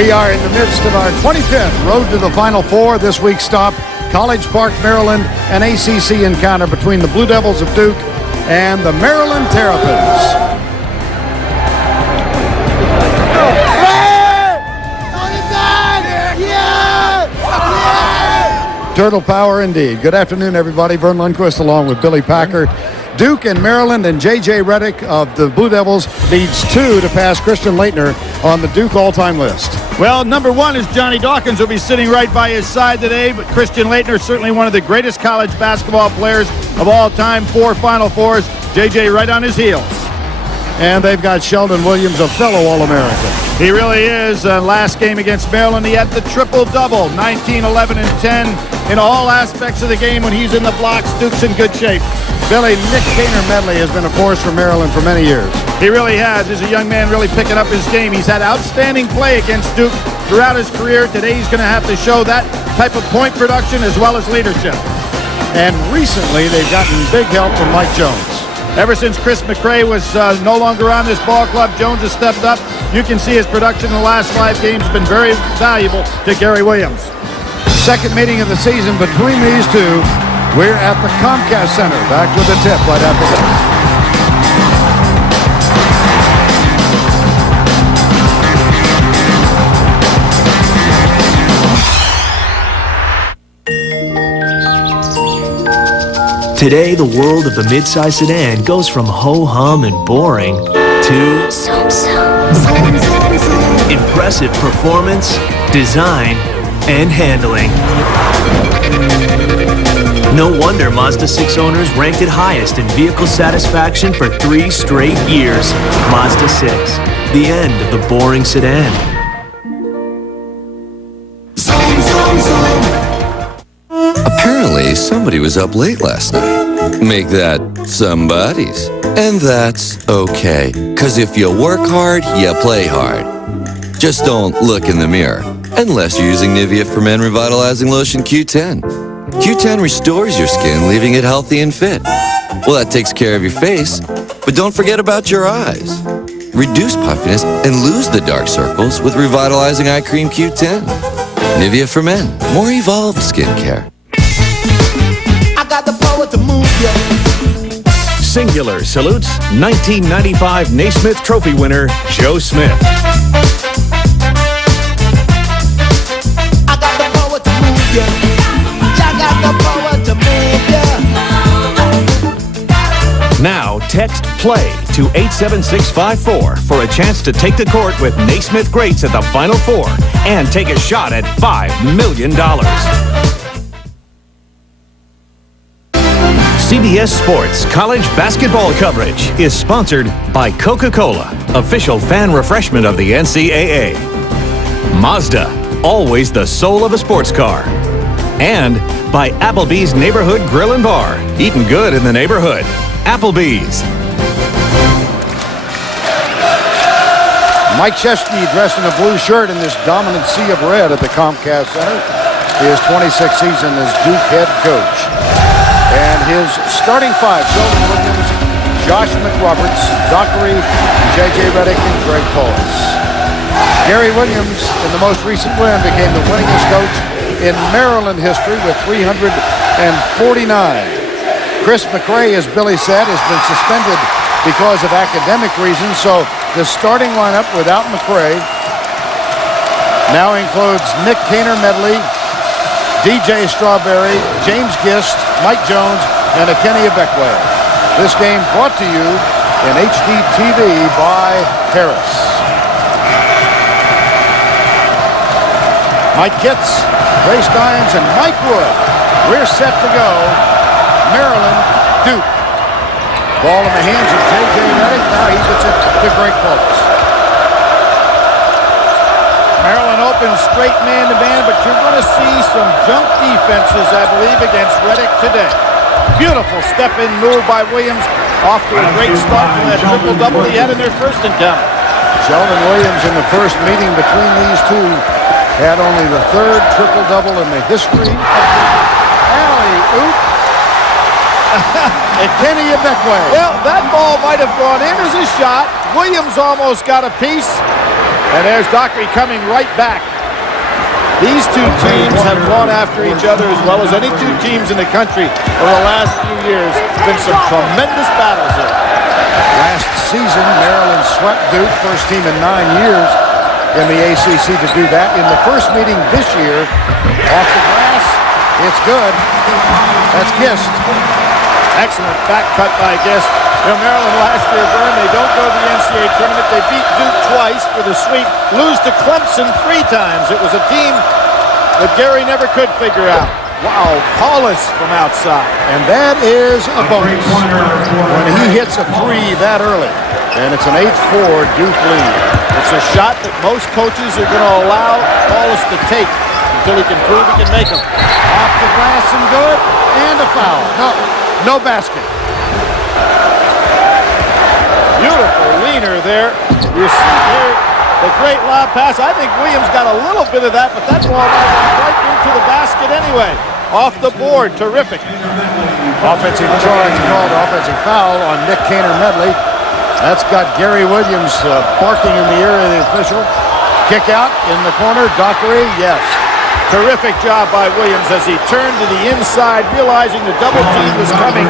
We are in the midst of our 25th Road to the Final Four. This week's stop, College Park, Maryland, an ACC encounter between the Blue Devils of Duke and the Maryland Terrapins. Turtle power indeed. Good afternoon, everybody. Vern Lundquist along with Billy Packer. Duke and Maryland, and J.J. Redick of the Blue Devils needs 2 to pass Christian Laettner on the Duke all-time list. Well, number 1 is Johnny Dawkins, who'll be sitting right by his side today, but Christian Laettner is certainly one of the greatest college basketball players of all time. 4 Final Fours. J.J. right on his heels. And they've got Sheldon Williams, a fellow All-American. He really is. Last game against Maryland, he had the triple-double, 19, 11, and 10 in all aspects of the game. When he's in the blocks, Duke's in good shape. Billy, Nick Kaner-Medley has been a force for Maryland for many years. He really has. He's a young man really picking up his game. He's had outstanding play against Duke throughout his career. Today he's going to have to show that type of point production as well as leadership. And recently they've gotten big help from Mike Jones. Ever since Chris McRae was no longer on this ball club, Jones has stepped up. You can see his production in the last 5 games has been very valuable to Gary Williams. Second meeting of the season between these two. We're at the Comcast Center. Back with the tip right after this. Today, the world of the midsize sedan goes from ho-hum and boring to impressive performance, design, and handling. No wonder Mazda 6 owners ranked it highest in vehicle satisfaction for 3 straight years. Mazda 6, the end of the boring sedan. Apparently, somebody was up late last night. Make that somebody's. And that's okay. 'Cause if you work hard, you play hard. Just don't look in the mirror. Unless you're using Nivea for Men Revitalizing Lotion Q10. Q10 restores your skin, leaving it healthy and fit. Well, that takes care of your face, but don't forget about your eyes. Reduce puffiness and lose the dark circles with Revitalizing Eye Cream Q10. Nivea for Men, more evolved skincare. I got the power to move you. Singular salutes 1995 Naismith Trophy winner Joe Smith. I got the power to move you. I got the power to move you. Now text PLAY to 87654 for a chance to take the court with Naismith greats at the Final Four and take a shot at $5 million. CBS Sports college basketball coverage is sponsored by Coca-Cola, official fan refreshment of the NCAA. Mazda, always the soul of a sports car. And by Applebee's Neighborhood Grill and Bar, eating good in the neighborhood. Applebee's. Mike Chesney dressed in a blue shirt in this dominant sea of red at the Comcast Center. His 26th season as Duke head coach. And his starting 5, Sheldon Williams, Josh McRoberts, Dockery, J.J. Redick, and Greg Paulus. Gary Williams, in the most recent win, became the winningest coach in Maryland history with 349. Chris McRae, as Billy said, has been suspended because of academic reasons, so the starting lineup without McRae now includes Nick Kaner-Medley, DJ Strawberry, James Gist, Mike Jones, and Kenny Ebekwe. This game brought to you in HD TV by Harris. Mike Kitts, Ray Steins, and Mike Wood. We're set to go. Maryland, Duke. Ball in the hands of J.J. Redick. Now he gets it to Greg Paulus. Maryland opens straight man-to-man, but you're going to see some junk defenses, I believe, against Redick today. Beautiful step-in move by Williams. Off to a great start for that triple-double he had in their first encounter. Sheldon Williams in the first meeting between these two had only the 3rd triple-double in the history of the alley-oop. And Kenny Ebekwe. Well, that ball might have gone in as a shot. Williams almost got a piece. And there's Dockery coming right back. These two teams have gone after each other as well as any two teams in the country over the last few years. There's been some tremendous battles here. Last season, Maryland swept Duke, first team in 9 years in the ACC to do that. In the first meeting this year, off the glass, it's good. That's Gist. Excellent back cut by Gist. You know, Maryland last year, Vern, they don't go to the NCAA tournament. They beat Duke twice for the sweep, lose to Clemson 3 times. It was a team that Gary never could figure out. Wow, Paulus from outside. And that is a bonus when he hits a 3 that early. And it's an 8-4 Duke lead. It's a shot that most coaches are going to allow Paulus to take until he can prove he can make them. Off the glass and good, and a foul. No basket. Beautiful leaner there. You see here the great lob pass. I think Williams got a little bit of that, but that ball went right into the basket anyway. Off the board, terrific. Offensive charge called, offensive foul on Nick Kaner-Medley. That's got Gary Williams barking in the ear of the official. Kick out in the corner, Dockery, yes. Terrific job by Williams as he turned to the inside, realizing the double team was coming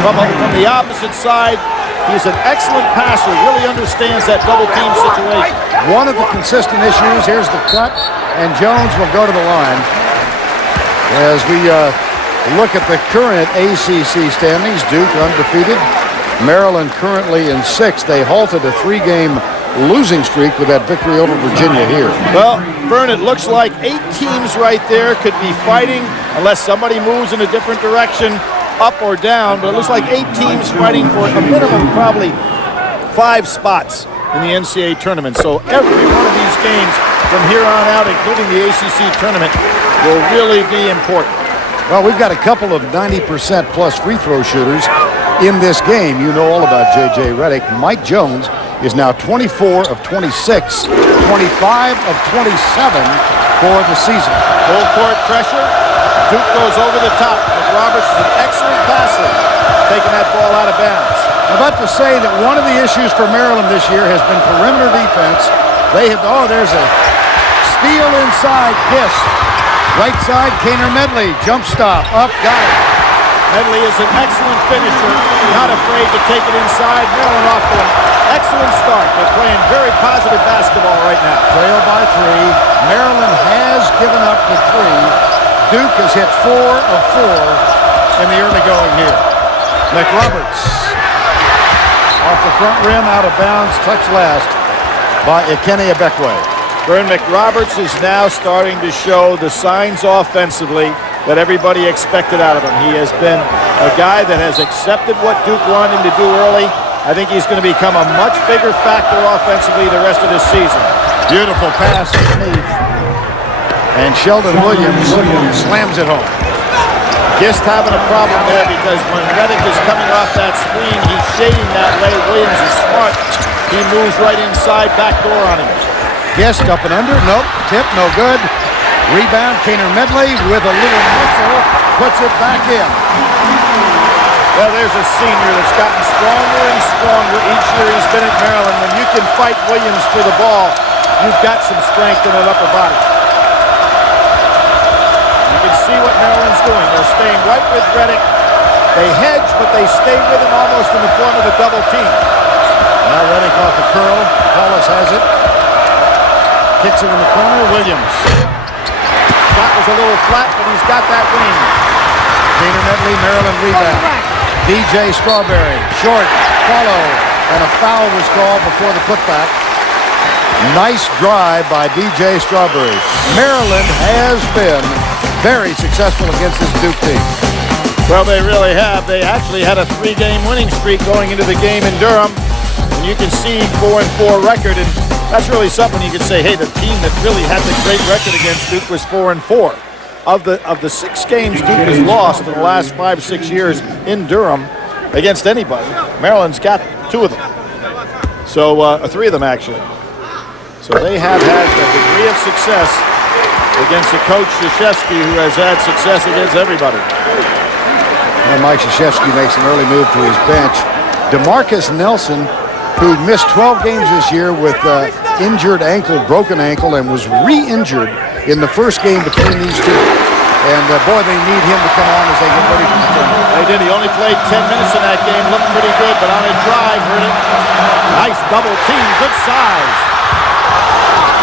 from the opposite side. He's an excellent passer, really understands that double team situation. One of the consistent issues, here's the cut, and Jones will go to the line. As we look at the current ACC standings, Duke undefeated. Maryland currently in 6th. They halted a 3-game losing streak with that victory over Virginia here. Well, Vern, it looks like 8 teams right there could be fighting unless somebody moves in a different direction, up or down, but it looks like 8 teams fighting for a minimum probably 5 spots in the NCAA tournament. So every one of these games from here on out, including the ACC tournament, will really be important. Well, we've got a couple of 90% plus free throw shooters in this game. You know all about J.J. Redick. Mike Jones is now 24 of 26, 25 of 27 for the season. Full court pressure. Duke goes over the top. McRoberts is an excellent passer, taking that ball out of bounds. I'm about to say that one of the issues for Maryland this year has been perimeter defense. They have, there's a steal inside, Gist. Right side, Kaner-Medley, jump stop, up, got it. Medley is an excellent finisher, not afraid to take it inside. Maryland off to an excellent start. They're playing very positive basketball right now. Trail by 3. Maryland has given up the 3. Duke has hit 4 of 4 in the early going here. McRoberts off the front rim, out of bounds, touch last by Ekene Ebekwe. Vern, McRoberts is now starting to show the signs offensively that everybody expected out of him. He has been a guy that has accepted what Duke wanted him to do early. I think he's going to become a much bigger factor offensively the rest of this season. Beautiful pass underneath. And Sheldon Williams slams it home. Just having a problem there because when Redick is coming off that screen, he's shading that way. Williams is smart. He moves right inside, backdoor on him. Gist up and under, nope, tip, no good. Rebound, Kaner-Medley with a little muscle, puts it back in. Well, there's a senior that's gotten stronger and stronger each year he's been at Maryland. When you can fight Williams for the ball, you've got some strength in an upper body. You can see what Maryland's doing. They're staying right with Redick. They hedge, but they stay with him almost in the form of a double team. Now Redick off the curl. Paulus has it. Kicks it in the corner. Williams. Shot was a little flat, but he's got that wing. Kaner-Medley, Maryland rebound. DJ Strawberry, short, follow, and a foul was called before the putback. Nice drive by DJ Strawberry. Maryland has been very successful against this Duke team. Well, they really have. They actually had a 3-game winning streak going into the game in Durham. And you can see 4-4 record, and that's really something you could say, hey, the team that really had the great record against Duke was 4-4. Of the 6 games Duke has lost in the last 5-6 years in Durham against anybody, Maryland's got 2 of them. So, 3 of them actually. So they have had a degree of success against a coach, Krzyzewski, who has had success against everybody. And Mike Krzyzewski makes an early move to his bench. DeMarcus Nelson, who missed 12 games this year with injured ankle, broken ankle, and was re-injured in the first game between these two. And boy, they need him to come on as they get ready for the tournament. They did. He only played 10 minutes in that game. Looked pretty good, but on a drive, heard it. Nice double team. Good size.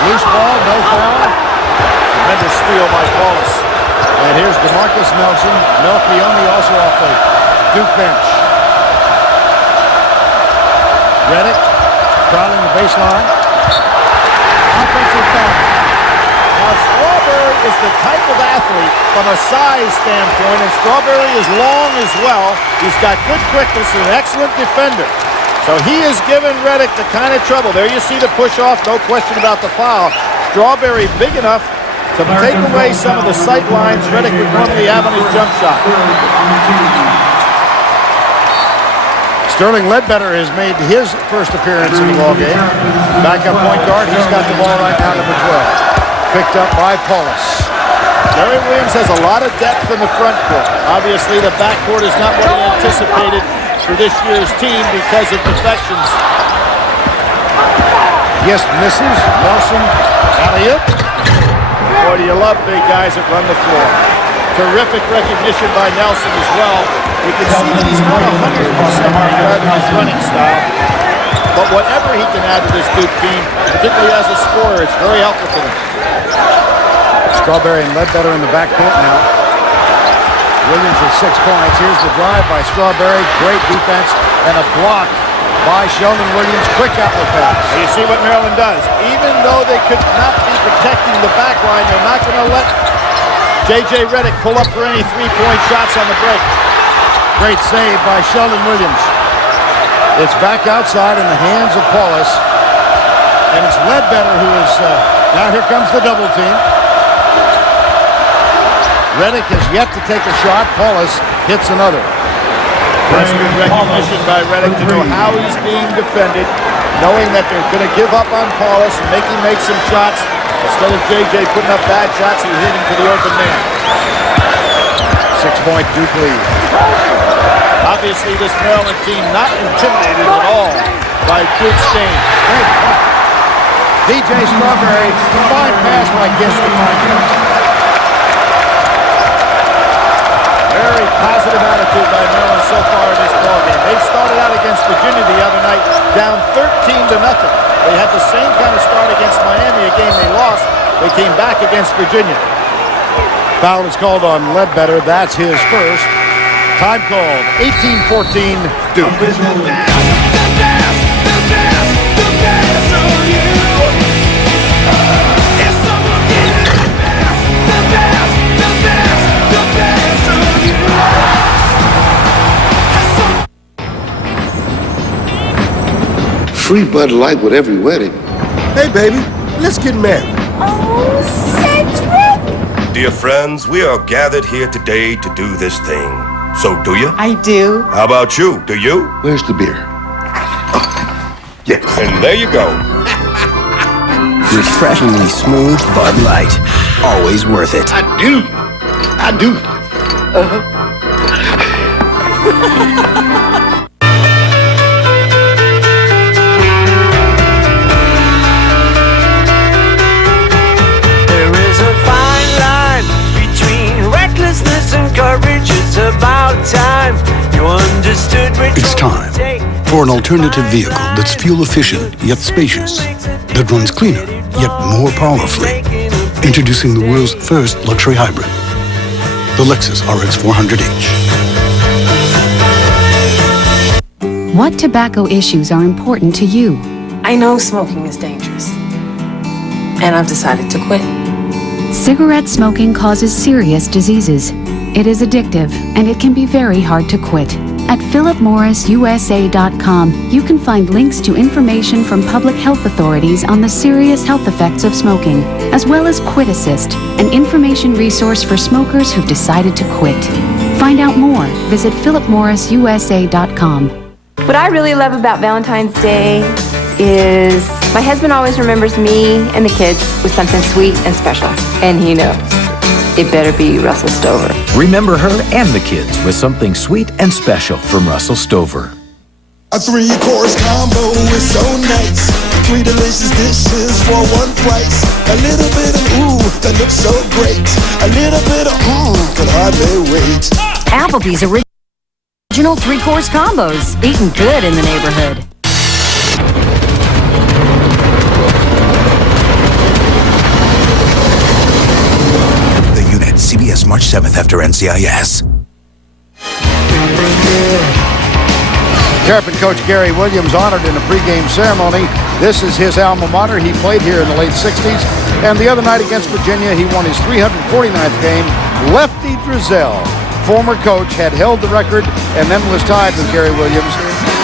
Loose ball, no foul. Tremendous steal by Paulus. And here's DeMarcus Nelson. Melchione also off the Duke bench. Reddick crowding the baseline. Offensive foul. Now, Strawberry is the type of athlete from a size standpoint, and Strawberry is long as well. He's got good quickness and an excellent defender. So he has given Reddick the kind of trouble. There you see the push-off, no question about the foul. Strawberry big enough to take away some of the sight lines Reddick would normally have on his jump shot. Sterling Ledbetter has made his first appearance in the ballgame. Backup point guard, he's got the ball right now, number 12. Picked up by Paulus. Larry Williams has a lot of depth in the front court. Obviously, the backcourt is not what he anticipated for this year's team because of defections. Yes, misses. Nelson, alley-oop. Boy, do you love big guys that run the floor. Terrific recognition by Nelson as well. You can see that he's not 100% regarding his running style. But whatever he can add to this Duke team, particularly as a scorer, it's very helpful to them. Strawberry and Ledbetter in the backcourt now. Williams with 6 points. Here's the drive by Strawberry. Great defense and a block by Sheldon Williams. Quick outlet pass. You see what Maryland does. Even though they could not be protecting the back line, they're not going to let J.J. Reddick pull up for any three-point shots on the break. Great save by Sheldon Williams. It's back outside in the hands of Paulus. And it's Ledbetter who is... now here comes the double team. Reddick has yet to take a shot. Paulus hits another. That's good recognition by Reddick to know how he's being defended, knowing that they're going to give up on Paulus and make him make some shots. Instead of J.J. putting up bad shots, he hit him to the open man. 6-point Duke lead. Obviously, this Maryland team not intimidated at all by Duke's game. DJ Strawberry, fine pass by Gissel. Very positive attitude by Maryland so far in this ballgame. They started out against Virginia the other night down 13-0. They had the same kind of start against Miami, a game they lost. They came back against Virginia. Foul is called on Ledbetter. That's his first. Time called. 18-14 Duke. Free Bud Light with every wedding. Hey, baby, let's get married. Oh, Cedric! Dear friends, we are gathered here today to do this thing. So do you? I do. How about you? Do you? Where's the beer? Yes. And there you go. Refreshingly smooth Bud Light. Always worth it. I do. It's time for an alternative vehicle that's fuel-efficient yet spacious, that runs cleaner yet more powerfully. Introducing the world's first luxury hybrid, the Lexus RX 400h. What tobacco issues are important to you? I know smoking is dangerous, and I've decided to quit. Cigarette smoking causes serious diseases. It is addictive, and it can be very hard to quit. At philipmorrisusa.com, you can find links to information from public health authorities on the serious health effects of smoking, as well as Quit Assist, an information resource for smokers who've decided to quit. Find out more. Visit philipmorrisusa.com. What I really love about Valentine's Day is my husband always remembers me and the kids with something sweet and special, and he knows. It better be Russell Stover. Remember her and the kids with something sweet and special from Russell Stover. A 3-course combo is so nice. 3 delicious dishes for one price. A little bit of ooh that looks so great. A little bit of can hardly wait. Applebee's original 3-course combos. Eating good in the neighborhood. The Unit, CBS March 7th after NCIS. Terrapin coach Gary Williams honored in a pregame ceremony. This is his alma mater. He played here in the late 60s. And the other night against Virginia, he won his 349th game. Lefty Drizel, former coach, had held the record and then was tied with Gary Williams.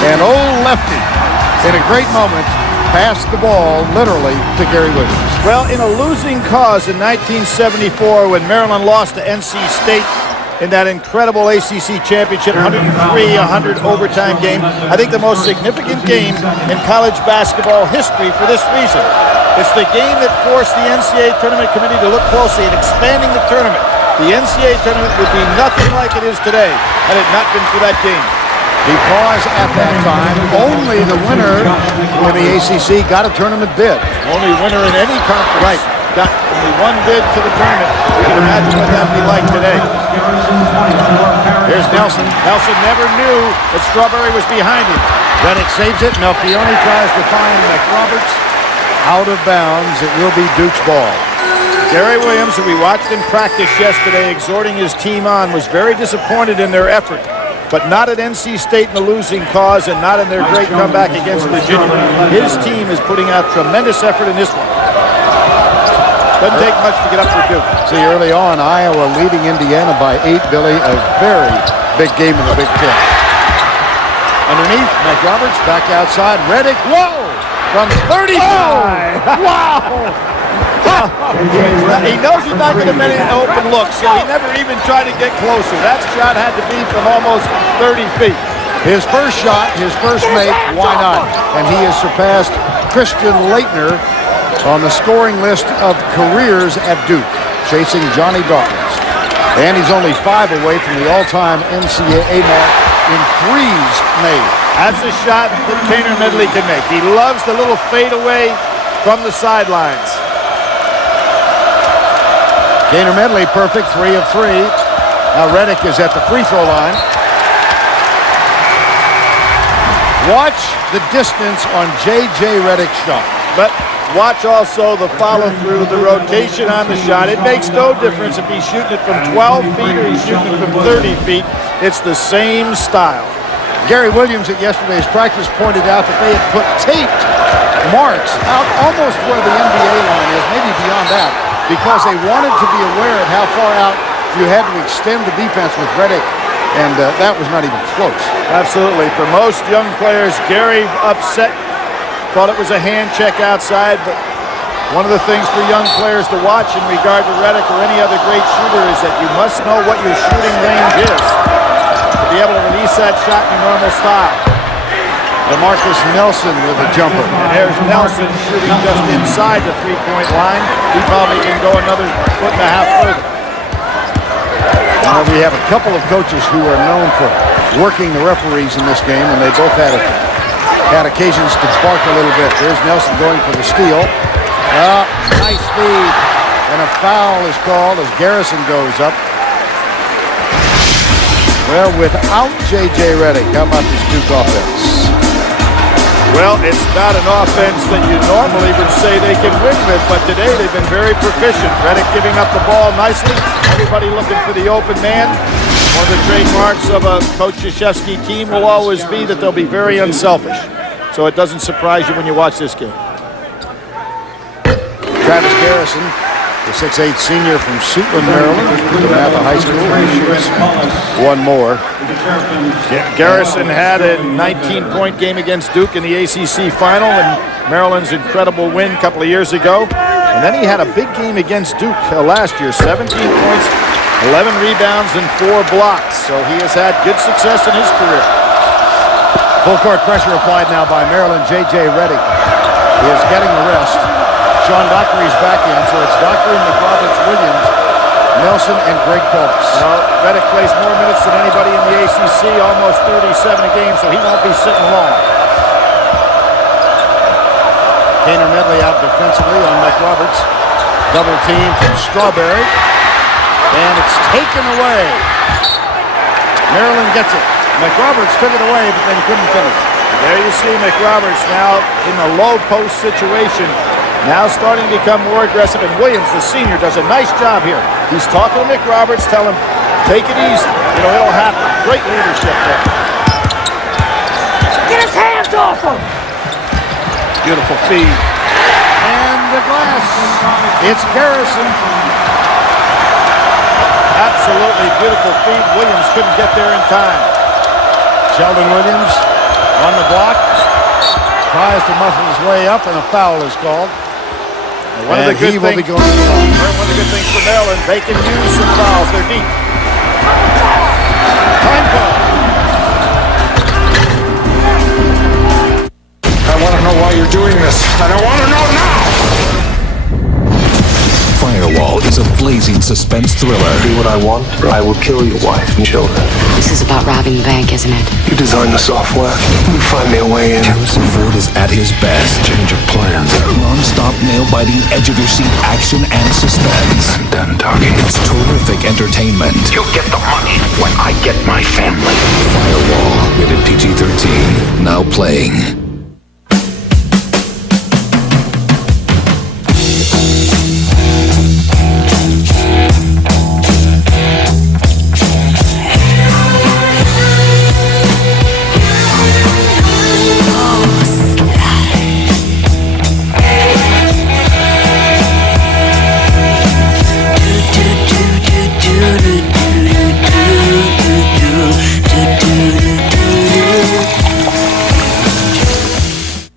And old Lefty, in a great moment, passed the ball literally to Gary Williams. Well, in a losing cause in 1974 when Maryland lost to NC State in that incredible ACC championship, 103-100 overtime game. I think the most significant game in college basketball history for this reason. It's the game that forced the NCAA Tournament Committee to look closely at expanding the tournament. The NCAA Tournament would be nothing like it is today had it not been for that game. Because at that time, only the winner in the ACC got a tournament bid. Only winner in any conference. Right. Got only one bid to the tournament. You can imagine what that would be like today. Here's Nelson. Nelson never knew that Strawberry was behind him. Reddick saves it. Melchione tries to find McRoberts. Out of bounds. It will be Duke's ball. Gary Williams, who we watched in practice yesterday, exhorting his team on, was very disappointed in their effort, but not at NC State in the losing cause and not in their great comeback against Virginia. His team is putting out tremendous effort in this one. Doesn't take much to get up for Duke. See, early on, Iowa leading Indiana by 8, Billy. A very big game in the Big Ten. Underneath, McRoberts back outside. Reddick, whoa! From 35. Oh, wow! He knows he's not going to get an open look, so he never even tried to get closer. That shot had to be from almost 30 feet. His first shot, his first make, why not? And he has surpassed Christian Laettner on the scoring list of careers at Duke, chasing Johnny Dawkins. And he's only 5 away from the all-time NCAA mark in threes made. That's a shot that Kaner Medley can make. He loves the little fadeaway from the sidelines. Kaner Medley perfect, 3 of 3. Now Reddick is at the free throw line. Watch the distance on J.J. Reddick's shot. But watch also the follow-through, the rotation on the shot. It makes no difference if he's shooting it from 12 feet or he's shooting it from 30 feet. It's the same style. Gary Williams at yesterday's practice pointed out that they had put taped marks out almost where the NBA line is, maybe beyond that, because they wanted to be aware of how far out you had to extend the defense with Reddick, and that was not even close. Absolutely. For most young players, Gary upset, thought it was a hand check outside, but one of the things for young players to watch in regard to Reddick or any other great shooter is that you must know what your shooting range is to be able to release that shot in your normal style. DeMarcus Nelson with a jumper. And there's Nelson shooting just inside the three-point line. He probably can go another 1.5 feet further. Now we have a couple of coaches who are known for working the referees in this game, and they both had occasions to bark a little bit. There's Nelson going for the steal. Nice feed. And a foul is called as Garrison goes up. Well, without J.J. Reddick, how about this Duke offense? Well, it's not an offense that you normally would say they can win with, but today they've been very proficient. Reddick giving up the ball nicely. Everybody looking for the open man. One of the trademarks of a Coach Krzyzewski team will always be that they'll be very unselfish. So it doesn't surprise you when you watch this game. Travis Garrison, the 6'8" senior from Suitland, Maryland, to Napa High School. He shoots one more. Garrison had a 19-point game against Duke in the ACC final and Maryland's incredible win a couple of years ago. And then he had a big game against Duke last year, 17 points, 11 rebounds, and 4 blocks. So he has had good success in his career. Full court pressure applied now by Maryland. J.J. Reddick is getting the rest. Sean Dockery's back in, so it's Dockery, McRoberts, Williams, Nelson, and Greg Phillips. Well, Reddick plays more minutes than anybody in the ACC, almost 37 a game, so he won't be sitting long. Kaner Medley out defensively on McRoberts. Double team from Strawberry. And it's taken away. Maryland gets it. McRoberts took it away, but then couldn't finish. There you see McRoberts now in a low post situation. Now starting to become more aggressive. And Williams, the senior, does a nice job here. He's talking to McRoberts, tell him, take it easy. You know, it'll happen. Great leadership there. Get his hands off him! Beautiful feed. And the glass. It's Garrison. Absolutely beautiful feed. Williams couldn't get there in time. Sheldon Williams on the block. Tries to muffle his way up, and a foul is called. One of the good things for Maryland, they can use some fouls. They're deep. Time call. I want to know why you're doing this. I don't want to know now! Firewall is a blazing suspense thriller. Do what I want, or I will kill your wife and children. This is about robbing the bank, isn't it? You designed the software. You find me a way in. Harrison Ford is at his best. Change of plans. Non-stop nail-biting, edge-of-your-seat action and suspense. I'm done talking. It's terrific entertainment. You get the money when I get my family. Firewall, rated PG-13, now playing.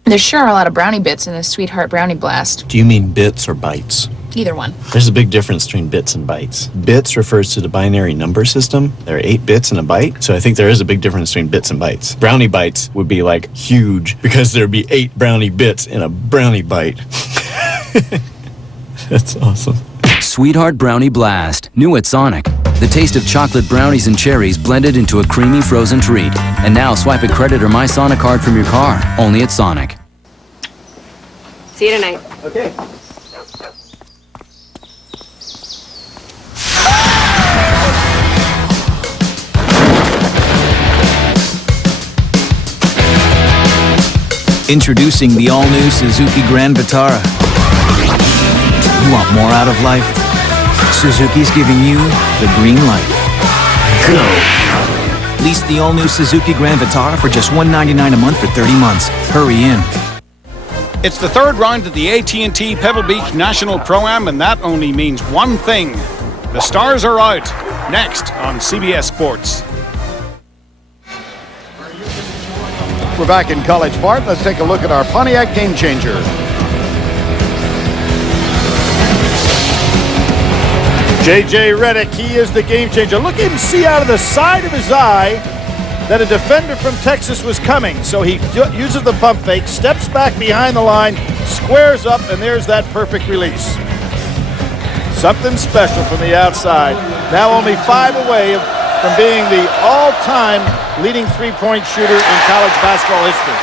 There sure are a lot of brownie bits in this Sweetheart Brownie Blast. Do you mean bits or bytes? Either one. There's a big difference between bits and bytes. Bits refers to the binary number system. There are 8 bits in a byte, so I think there is a big difference between bits and bytes. Brownie bytes would be like huge because there'd be 8 brownie bits in a brownie byte. That's awesome. Sweetheart Brownie Blast, new at Sonic. The taste of chocolate brownies and cherries blended into a creamy frozen treat. And now swipe a credit or My Sonic card from your car, only at Sonic. See you tonight. Okay. Introducing the all-new Suzuki Grand Vitara. You want more out of life? Suzuki's giving you the green light. Go! Lease the all-new Suzuki Grand Vitara for just $199 a month for 30 months. Hurry in. It's the third round of the AT&T Pebble Beach National Pro-Am, and that only means one thing. The stars are out. Next on CBS Sports. We're back in College Park. Let's take a look at our Pontiac Game Changer. J.J. Redick, he is the game changer. Look at him see out of the side of his eye that a defender from Texas was coming. So he uses the pump fake, steps back behind the line, squares up, and there's that perfect release. Something special from the outside. Now only 5 away from being the all-time leading three-point shooter in college basketball history.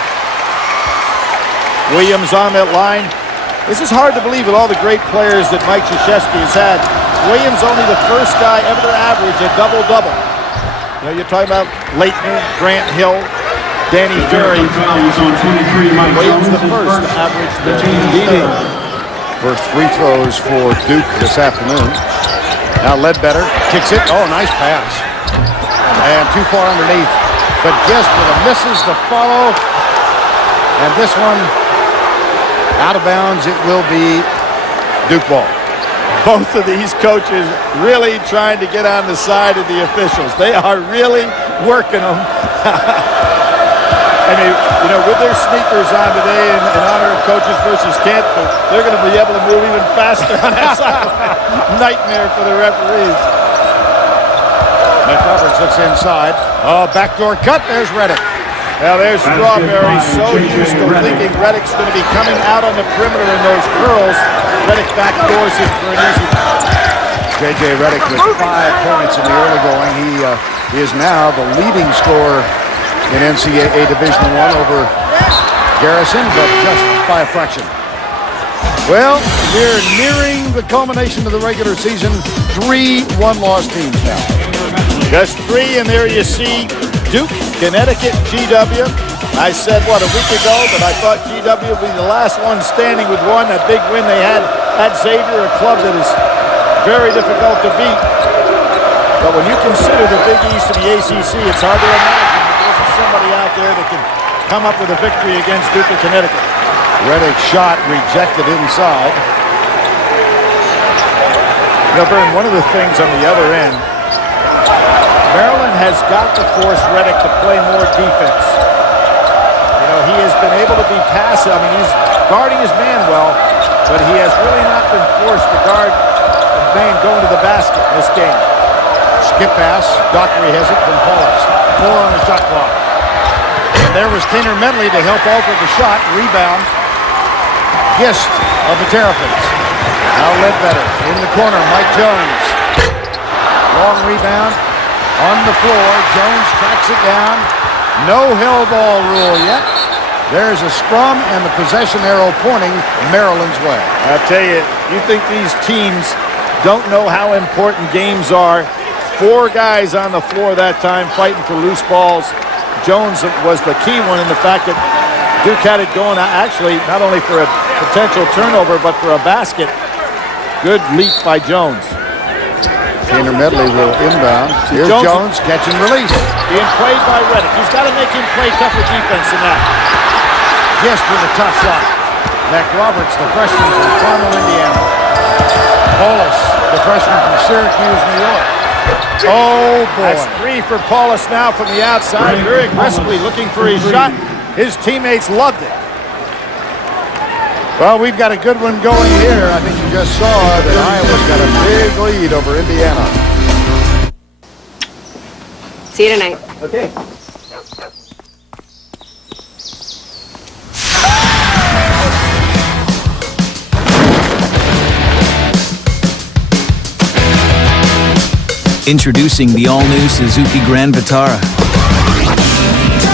Williams on that line. This is hard to believe with all the great players that Mike Krzyzewski has had. Williams only the first guy ever to average a double-double. You know, you're talking about Leitner, Grant Hill, Danny Ferry. Williams the first to average the leading. First free throws for Duke this afternoon. Now Ledbetter kicks it. Oh, nice pass. And too far underneath. But just with the misses to follow. And this one out of bounds. It will be Duke ball. Both of these coaches really trying to get on the side of the officials. They are really working them. I mean, you know, with their sneakers on today in honor of Coaches versus Canton, they're going to be able to move even faster on that sideline. Nightmare for the referees. McRoberts looks inside. Oh, backdoor cut. There's Redick. Now there's Strawberry, so used to thinking Redick's going to be coming out on the perimeter in those curls. Redick backdoors it for an easy. J.J. Redick with 5 points in the early going. He is now the leading scorer in NCAA Division I over Garrison, but just by a fraction. Well, we're nearing the culmination of the regular season. 3 one-loss teams now. Just 3, and there you see Duke, Connecticut, GW. I said, a week ago that I thought GW would be the last one standing with one. That big win they had at Xavier, a club that is very difficult to beat. But when you consider the Big East of the ACC, it's hard to imagine that there's somebody out there that can come up with a victory against Duke of Connecticut. Reddick's shot rejected inside. Vern, one of the things on the other end, Maryland has got to force Reddick to play more defense. He has been able to be passive. I mean, he's guarding his man well, but he has really not been forced to guard the man going to the basket in this game. Skip pass. Dockery has it from Paulus. 4 on the shot clock. And there was Kaner Medley to help alter the shot. Rebound. Gist of the Terrapins. Now Ledbetter in the corner. Mike Jones. Long rebound. On the floor. Jones tracks it down. No hell ball rule yet. There's a scrum and the possession arrow pointing Maryland's way. I tell you, you think these teams don't know how important games are. 4 guys on the floor that time fighting for loose balls. Jones was the key one in the fact that Duke had it going actually not only for a potential turnover but for a basket. Good leap by Jones. Kaner Medley will inbound. Here's Jones catch and release. Being played by Reddick. He's got to make him play tougher defense than that. Just with a tough shot. Mac Roberts, the freshman from Carmel, Indiana. Paulus, the freshman from Syracuse, New York. Oh, boy. That's 3 for Paulus now from the outside. Very aggressively looking for his shot. His teammates loved it. Well, we've got a good one going here. I think you just saw that Iowa's got a big lead over Indiana. See you tonight. Okay. Introducing the all-new Suzuki Grand Vitara.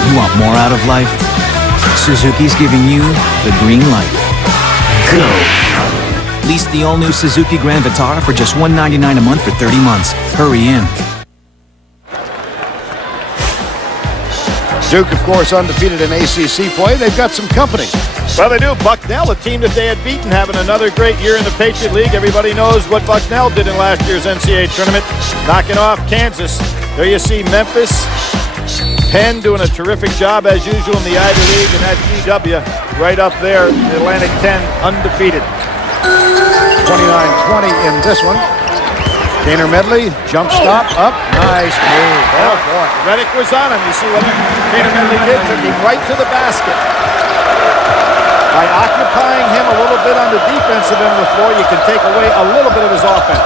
You want more out of life? Suzuki's giving you the green light. Go! Lease the all-new Suzuki Grand Vitara for just $199 a month for 30 months. Hurry in. Duke, of course, undefeated in ACC play. They've got some company. Well, they do. Bucknell, a team that they had beaten, having another great year in the Patriot League. Everybody knows what Bucknell did in last year's NCAA tournament, knocking off Kansas. There you see Memphis. Penn doing a terrific job, as usual, in the Ivy League, and that GW right up there, Atlantic 10, undefeated. 29-20 in this one. Kaner Medley, jump stop, up, nice move. Oh, boy. Reddick was on him. You see what Kaner Medley did? Took him right to the basket. By occupying him a little bit on the defensive end of the floor, you can take away a little bit of his offense.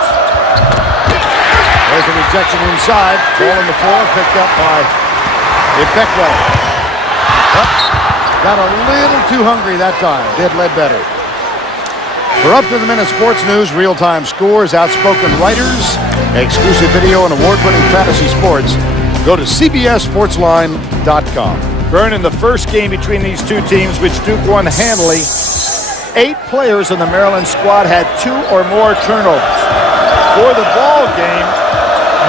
There's a rejection inside. Ball on the floor, picked up by Beckwell. Got a little too hungry that time. Did Ledbetter. For up-to-the-minute sports news, real-time scores, outspoken writers, exclusive video, and award-winning fantasy sports, go to cbssportsline.com. Vern, in the first game between these two teams, which Duke won handily, 8 players in the Maryland squad had 2 or more turnovers. For the ball game,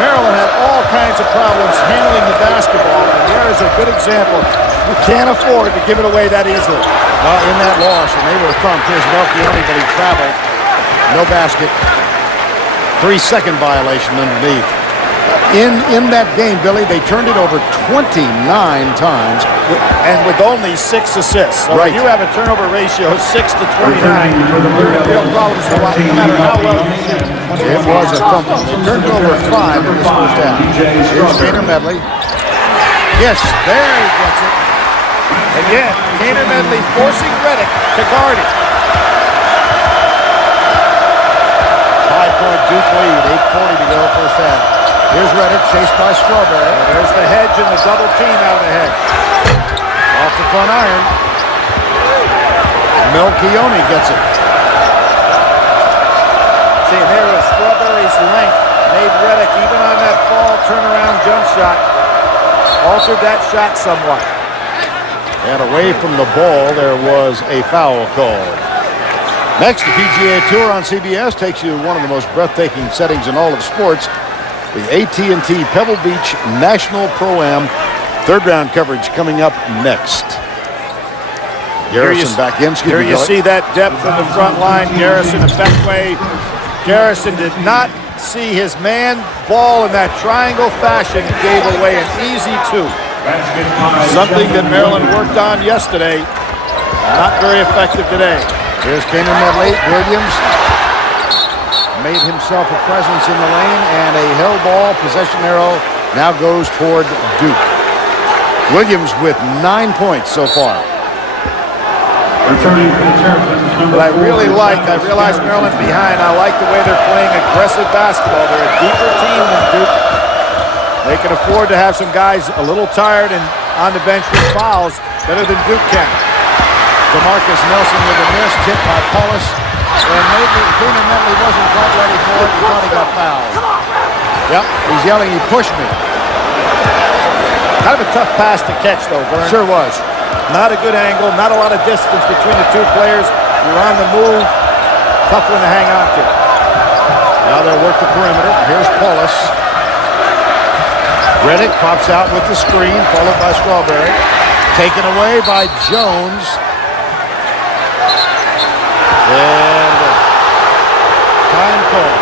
Maryland had all kinds of problems handling the basketball, and there is a good example. You can't afford to give it away that easily. In that loss, and they were thumped. Here's Melchioni, but he traveled. No basket. 3-second violation underneath. In that game, Billy, they turned it over 29 times. And with only 6 assists. So right. When you have a turnover ratio of 6 to 29, you're going to have problems no matter how well you shoot. It was a thumping. They turned it over 5 in this first half. Here's Kaner Medley. Yes, there he gets it. Again, Kaner Medley forcing Reddick to guard it. High-point Duke lead, 8:40 to go first half. Here's Reddick, chased by Strawberry. There's the hedge and the double team out of the hedge. Off the front iron. Melchioni gets it. See, there was Strawberry's length. Made Reddick, even on that fall turnaround jump shot, altered that shot somewhat. And away from the ball, there was a foul call. Next, the PGA Tour on CBS takes you to one of the most breathtaking settings in all of sports, the AT&T Pebble Beach National Pro-Am. Third round coverage coming up next. Garrison back in. Here you see that depth in the front line. Garrison and Beckway. Garrison did not see his man ball in that triangle fashion. Gave away an easy 2. Something that Maryland worked on yesterday. Not very effective today. Here's Kaner Medley. Williams made himself a presence in the lane, and a hell ball possession arrow now goes toward Duke. Williams with 9 points so far. But I realize Maryland's behind. I like the way they're playing aggressive basketball. They're a deeper team than Duke. They can afford to have some guys a little tired and on the bench with fouls better than Duke can. DeMarcus Nelson with a miss, tipped by Paulus. And maybe Kaner Medley wasn't quite ready for it. He thought he got fouled. Yep, he's yelling, "He pushed me." Kind of a tough pass to catch, though, Vern. Sure was. Not a good angle, not a lot of distance between the two players. You're on the move. Tough one to hang on to. Now they'll work the perimeter. Here's Paulus. Reddick pops out with the screen, followed by Strawberry. Taken away by Jones. And time call.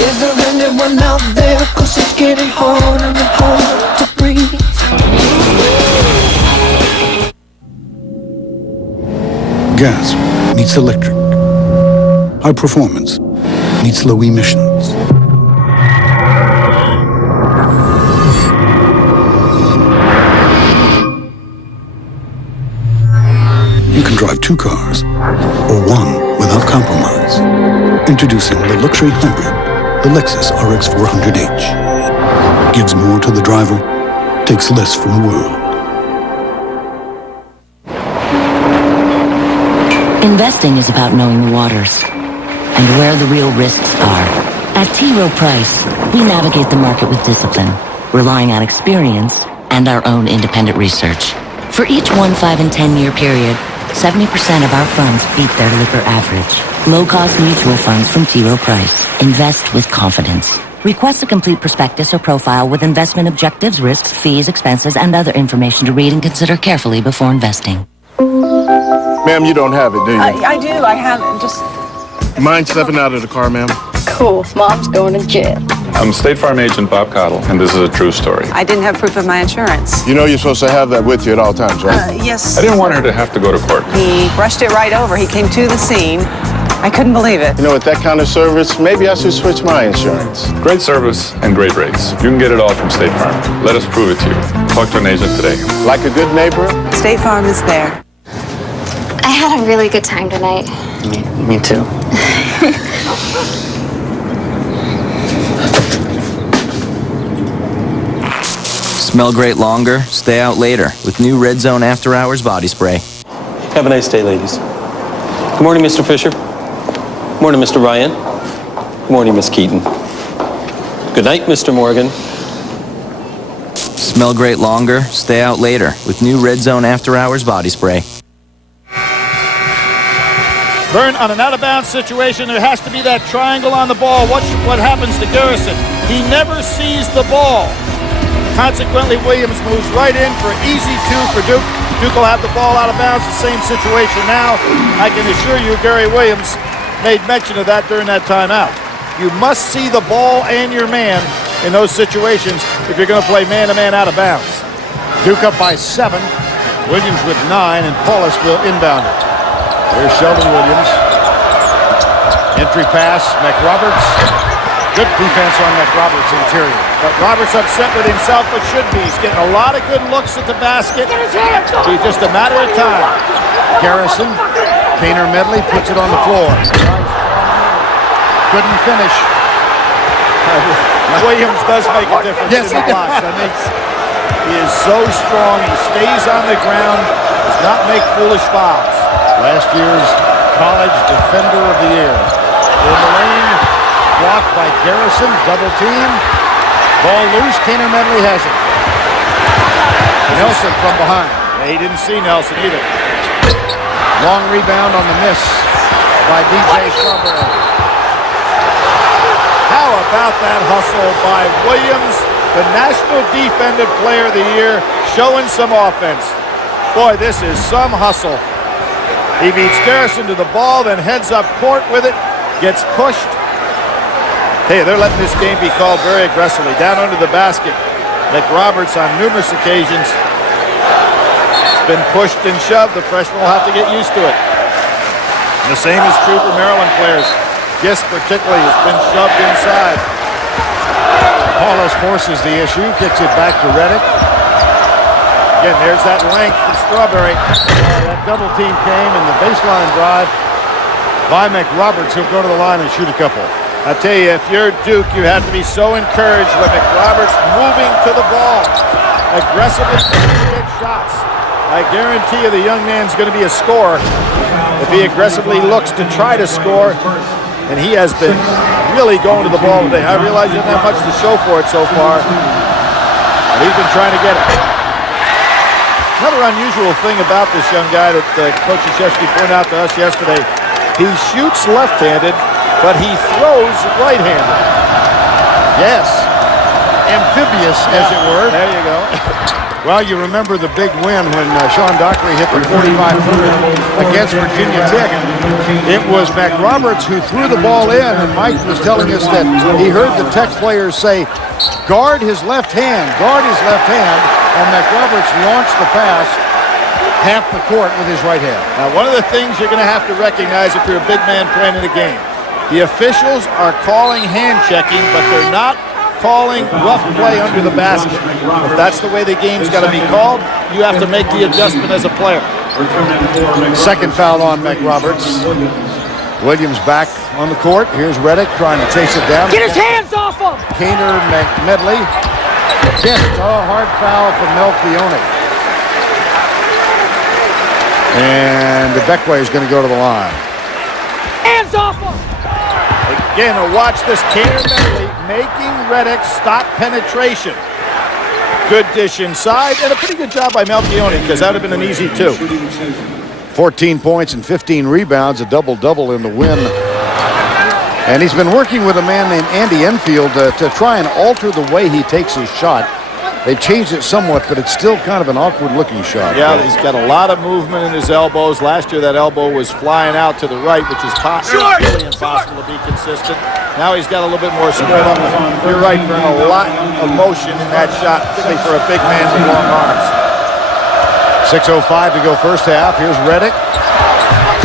Is there anyone out there? 'Cause it's getting harder and harder to breathe. Gas meets electric. High performance meets low emissions. You can drive 2 cars, or 1 without compromise. Introducing the luxury hybrid, the Lexus RX 400h. Gives more to the driver, takes less from the world. Investing is about knowing the waters and where the real risks are. At T. Rowe Price, we navigate the market with discipline, relying on experience and our own independent research. For each 1, 5, and 10-year period, 70% of our funds beat their Lipper average. Low-cost mutual funds from T. Rowe Price. Invest with confidence. Request a complete prospectus or profile with investment objectives, risks, fees, expenses, and other information to read and consider carefully before investing. Ma'am, you don't have it, do you? I do. I have it. Just Mind stepping out of the car, ma'am? cool. Mom's going to jail. I'm State Farm agent Bob Cottle, and this is a true story. I didn't have proof of my insurance. You know you're supposed to have that with you at all times, right? Yes. I didn't want her to have to go to court. He brushed it right over. He came to the scene. I couldn't believe it. You know, with that kind of service, maybe I should switch my insurance. Great service and great rates. You can get it all from State Farm. Let us prove it to you. Talk to an agent today. Like a good neighbor? State Farm is there. I had a really good time tonight. Me too. Smell great longer, stay out later with new Red Zone After Hours body spray. Have a nice day, ladies. Good morning, Mr. Fisher. Good morning, Mr. Ryan. Good morning, Miss Keaton. Good night, Mr. Morgan. Smell great longer, stay out later with new Red Zone After Hours body spray. Vern, on an out-of-bounds situation, there has to be that triangle on the ball. What happens to Garrison? He never sees the ball. Consequently, Williams moves right in for an easy 2 for Duke. Duke will have the ball out of bounds. The same situation now. I can assure you Gary Williams made mention of that during that timeout. You must see the ball and your man in those situations if you're going to play man-to-man out of bounds. Duke up by 7. Williams with 9, and Paulus will inbound it. There's Sheldon Williams. Entry pass, McRoberts. Good defense on McRoberts' interior. But Roberts upset with himself, but should be. He's getting a lot of good looks at the basket. It's just a matter of time. Garrison. Kaner Medley puts it on the floor. Couldn't finish. Williams does make a difference in the blocks. I mean, he is so strong. He stays on the ground. Does not make foolish fouls. Last year's college defender of the year. In the lane, blocked by Garrison, double team. Ball loose, Kaner Medley has it. Nelson from behind. He didn't see Nelson either. Long rebound on the miss by DJ Strawberry. How about that hustle by Williams, the National Defensive Player of the Year, showing some offense. Boy, this is some hustle. He beats Garrison to the ball, then heads up court with it, gets pushed. Hey, they're letting this game be called very aggressively. Down under the basket. McRoberts on numerous occasions has been pushed and shoved. The freshman will have to get used to it. And the same is true for Maryland players. Gist particularly has been shoved inside. Paulus forces the issue, kicks it back to Reddick. Again, there's that length for Strawberry. That double team came in the baseline drive by McRoberts. He'll go to the line and shoot a couple. I tell you, if you're Duke, you have to be so encouraged with McRoberts moving to the ball, aggressively get shots. I guarantee you the young man's going to be a scorer if he aggressively looks to try to score, and he has been really going to the ball today. I realize he doesn't have much to show for it so far, but he's been trying to get it. Another unusual thing about this young guy that Coach Krzyzewski pointed out to us yesterday, he shoots left-handed, but he throws right-handed. Yes. Amphibious, as it were. There you go. Well, you remember the big win when Sean Dockery hit the 45-footer against Virginia Tech. It was McRoberts who threw the ball in, and Mike was telling us that he heard the Tech players say, guard his left hand, and McRoberts launched the pass half the court with his right hand. Now, one of the things you're going to have to recognize if you're a big man playing in a game, the officials are calling hand checking, but they're not calling rough play under the basket. If that's the way the game's got to be called, you have to make the adjustment as a player. Second foul on McRoberts. Williams back on the court. Here's Reddick trying to chase it down. Get his hands off him! Kaner Medley. Hard foul from Melchione. And Beckway is going to go to the line. Hands off him! Again, watch this. Kaner Medley making Reddick stop penetration. Good dish inside, and a pretty good job by Melchione, because that would have been an easy two. 14 points and 15 rebounds, a double-double in the win. And he's been working with a man named Andy Enfield to try and alter the way he takes his shot. They've changed it somewhat, but it's still kind of an awkward-looking shot. Yeah, he's got a lot of movement in his elbows. Last year, that elbow was flying out to the right, which is really impossible to be consistent. Now he's got a little bit more spread up. You're right, for a lot of motion in that shot, particularly for a big man with long arms. 6:05 to go first half. Here's Reddick.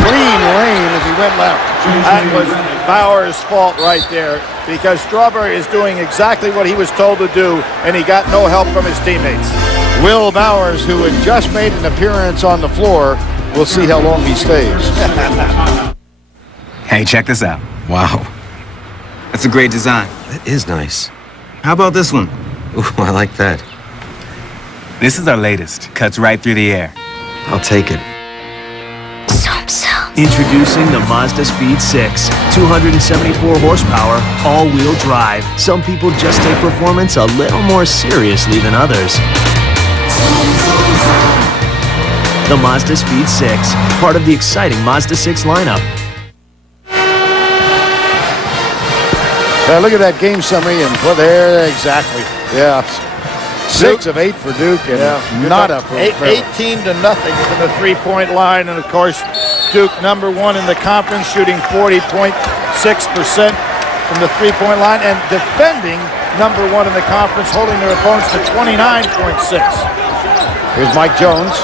Clean lane as he went left. That was Bauer's fault right there, because Strawberry is doing exactly what he was told to do, and he got no help from his teammates. Will Bowers, who had just made an appearance on the floor, we'll see how long he stays. Hey, check this out. Wow. That's a great design. That is nice. How about this one? Ooh, I like that. This is our latest. Cuts right through the air. I'll take it. Introducing the Mazda Speed 6, 274 horsepower, all-wheel drive. Some people just take performance a little more seriously than others. The Mazda Speed 6, part of the exciting Mazda 6 lineup. Look at that game summary, and well, there, exactly. Yeah. 6 of 8 for Duke, and nada for 18 to nothing from the three-point line, and of course, Duke #1 in the conference, shooting 40.6% from the three-point line, and defending #1 in the conference, holding their opponents to 29.6. Here's Mike Jones,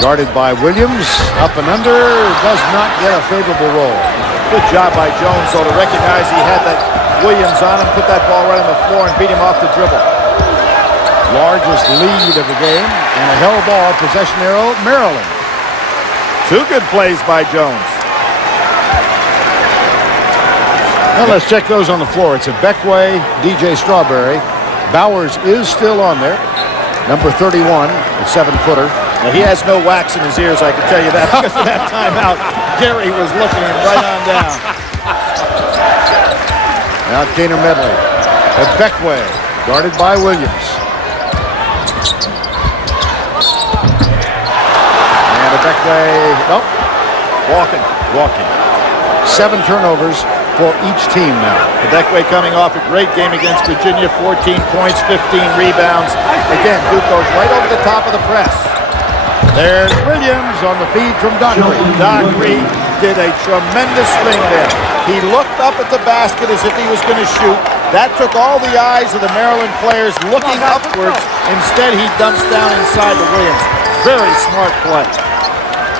guarded by Williams, up and under, does not get a favorable roll. Good job by Jones, though, to recognize he had that Williams on him, put that ball right on the floor, and beat him off the dribble. Largest lead of the game, and a hell ball, possession arrow, Maryland. Two good plays by Jones. Now let's check those on the floor. It's a Beckway, DJ Strawberry. Bowers is still on there. Number 31, a 7-footer. Now, he has no wax in his ears, I can tell you that, because of that timeout. Gary was looking him right on down. Now Kaner Medley. At Beckway, guarded by Williams. Beckway, nope. Walking. 7 turnovers for each team now. Beckway coming off a great game against Virginia, 14 points, 15 rebounds. Again, Duke goes right over the top of the press. There's Williams on the feed from Dockery. Dockery did a tremendous thing there. He looked up at the basket as if he was going to shoot. That took all the eyes of the Maryland players looking upwards. Instead, he dumps down inside to Williams. Very smart play.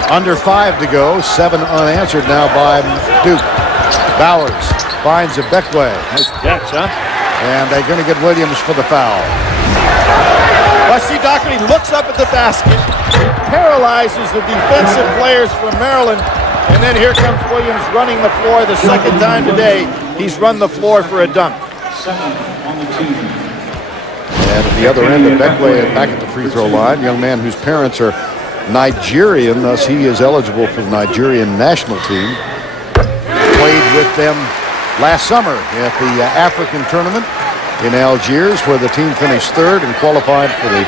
Under 5 to go. 7 unanswered now by Duke. Bowers finds a Beckway. Nice catch, huh? And they're going to get Williams for the foul. Wesley Dockery looks up at the basket. He paralyzes the defensive players from Maryland. And then here comes Williams running the floor the second time today. He's run the floor for a dunk. And at the other end of Beckway back at the free throw line, a young man whose parents are Nigerian, thus he is eligible for the Nigerian national team. Played with them last summer at the African tournament in Algiers, where the team finished 3rd and qualified for the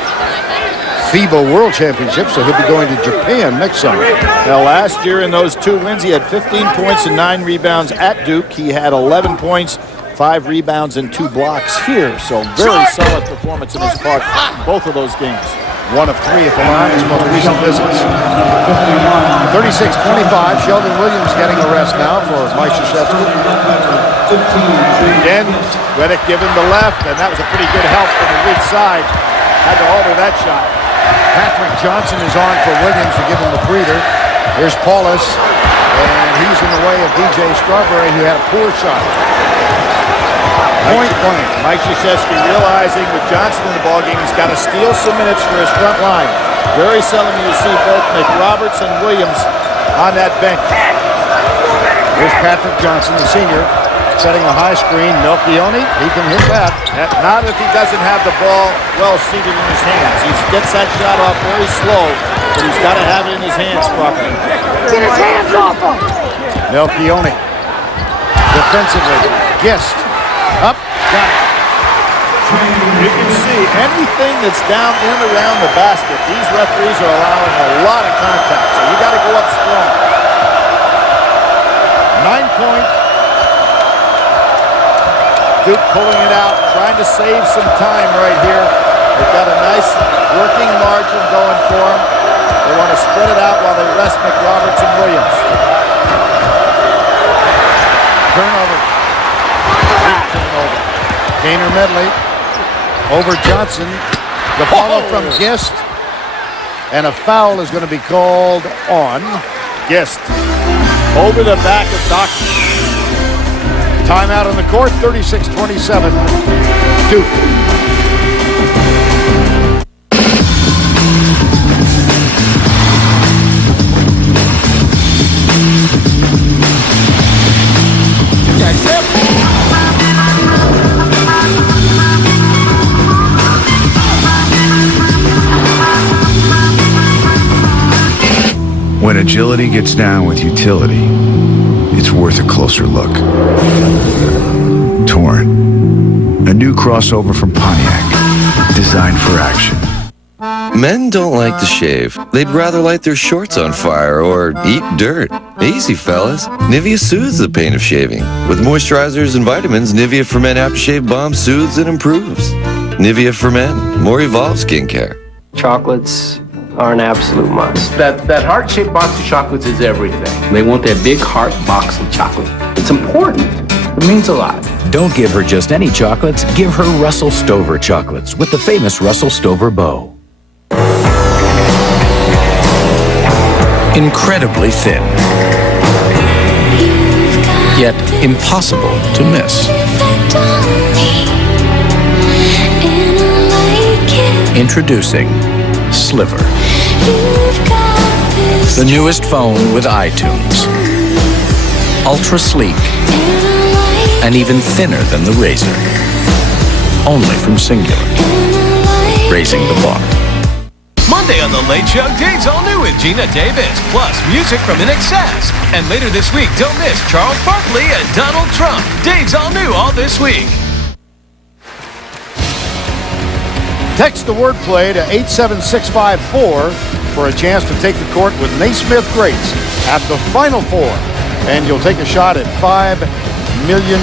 FIBA World Championship, so he'll be going to Japan next summer. Now, last year in those 2 wins, he had 15 points and 9 rebounds at Duke. He had 11 points, 5 rebounds, and 2 blocks here. So very solid performance in his part in both of those games. 1 of 3 at the line, his most recent visits. 36-25, Sheldon Williams getting a rest now for Mike Krzyzewski. Again, Reddick given the left, and that was a pretty good help from the weak side. Had to alter that shot. Patrick Johnson is on for Williams to give him the breather. Here's Paulus, and he's in the way of DJ Strawberry, who had a poor shot. Point blank. Mike Krzyzewski realizing with Johnson in the ballgame, he's got to steal some minutes for his front line. Very seldom you see both McRoberts and Williams on that bench. Here's Patrick Johnson, the senior, setting a high screen. Melchione, he can hit that. Not if he doesn't have the ball well seated in his hands. He gets that shot off very slow, but he's got to have it in his hands properly. Get his hands off him! Melchione. Defensively. Gist. Up. Got it. You can see anything that's down in and around the basket, these referees are allowing a lot of contact, so you got to go up strong. 9-point. Duke pulling it out, trying to save some time right here. They've got a nice working margin going for them. They want to spread it out while they rest McRoberts and Williams. Turnover. Gainer Medley over Johnson. The follow from Gist. And a foul is going to be called on Gist. Over the back of Dockery. Timeout on the court, 36-27, Duke. When agility gets down with utility, it's worth a closer look. Torrent, a new crossover from Pontiac, designed for action. Men don't like to shave. They'd rather light their shorts on fire or eat dirt. Easy, fellas. Nivea soothes the pain of shaving. With moisturizers and vitamins, Nivea for Men Aftershave Balm soothes and improves. Nivea for Men, more evolved skincare. Chocolates are an absolute must. That heart-shaped box of chocolates is everything. They want that big heart box of chocolate. It's important. It means a lot. Don't give her just any chocolates. Give her Russell Stover chocolates with the famous Russell Stover bow. Incredibly thin, yet impossible to miss. Introducing Sliver, the newest phone with iTunes. Ultra sleek and even thinner than the Razor. Only from Singular, raising the bar. Monday on The Late Show, Dave's All New with Gina Davis, plus music from InXS. And later this week, don't miss Charles Barkley and Donald Trump. Dave's All New all this week. Text the wordplay to 87654. for a chance to take the court with Naismith greats at the Final Four. And you'll take a shot at $5 million.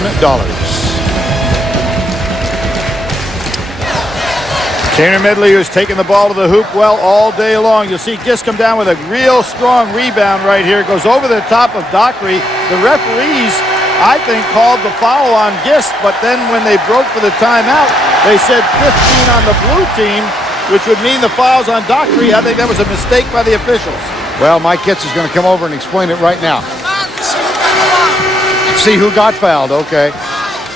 Tanner Medley, who's taking the ball to the hoop well all day long. You'll see Gist come down with a real strong rebound right here. Goes over the top of Dockery. The referees, I think, called the foul on Gist, but then when they broke for the timeout, they said 15 on the blue team, which would mean the foul's on Dockery. I think that was a mistake by the officials. Well, Mike Kitts is going to come over and explain it right now. See who got fouled, okay.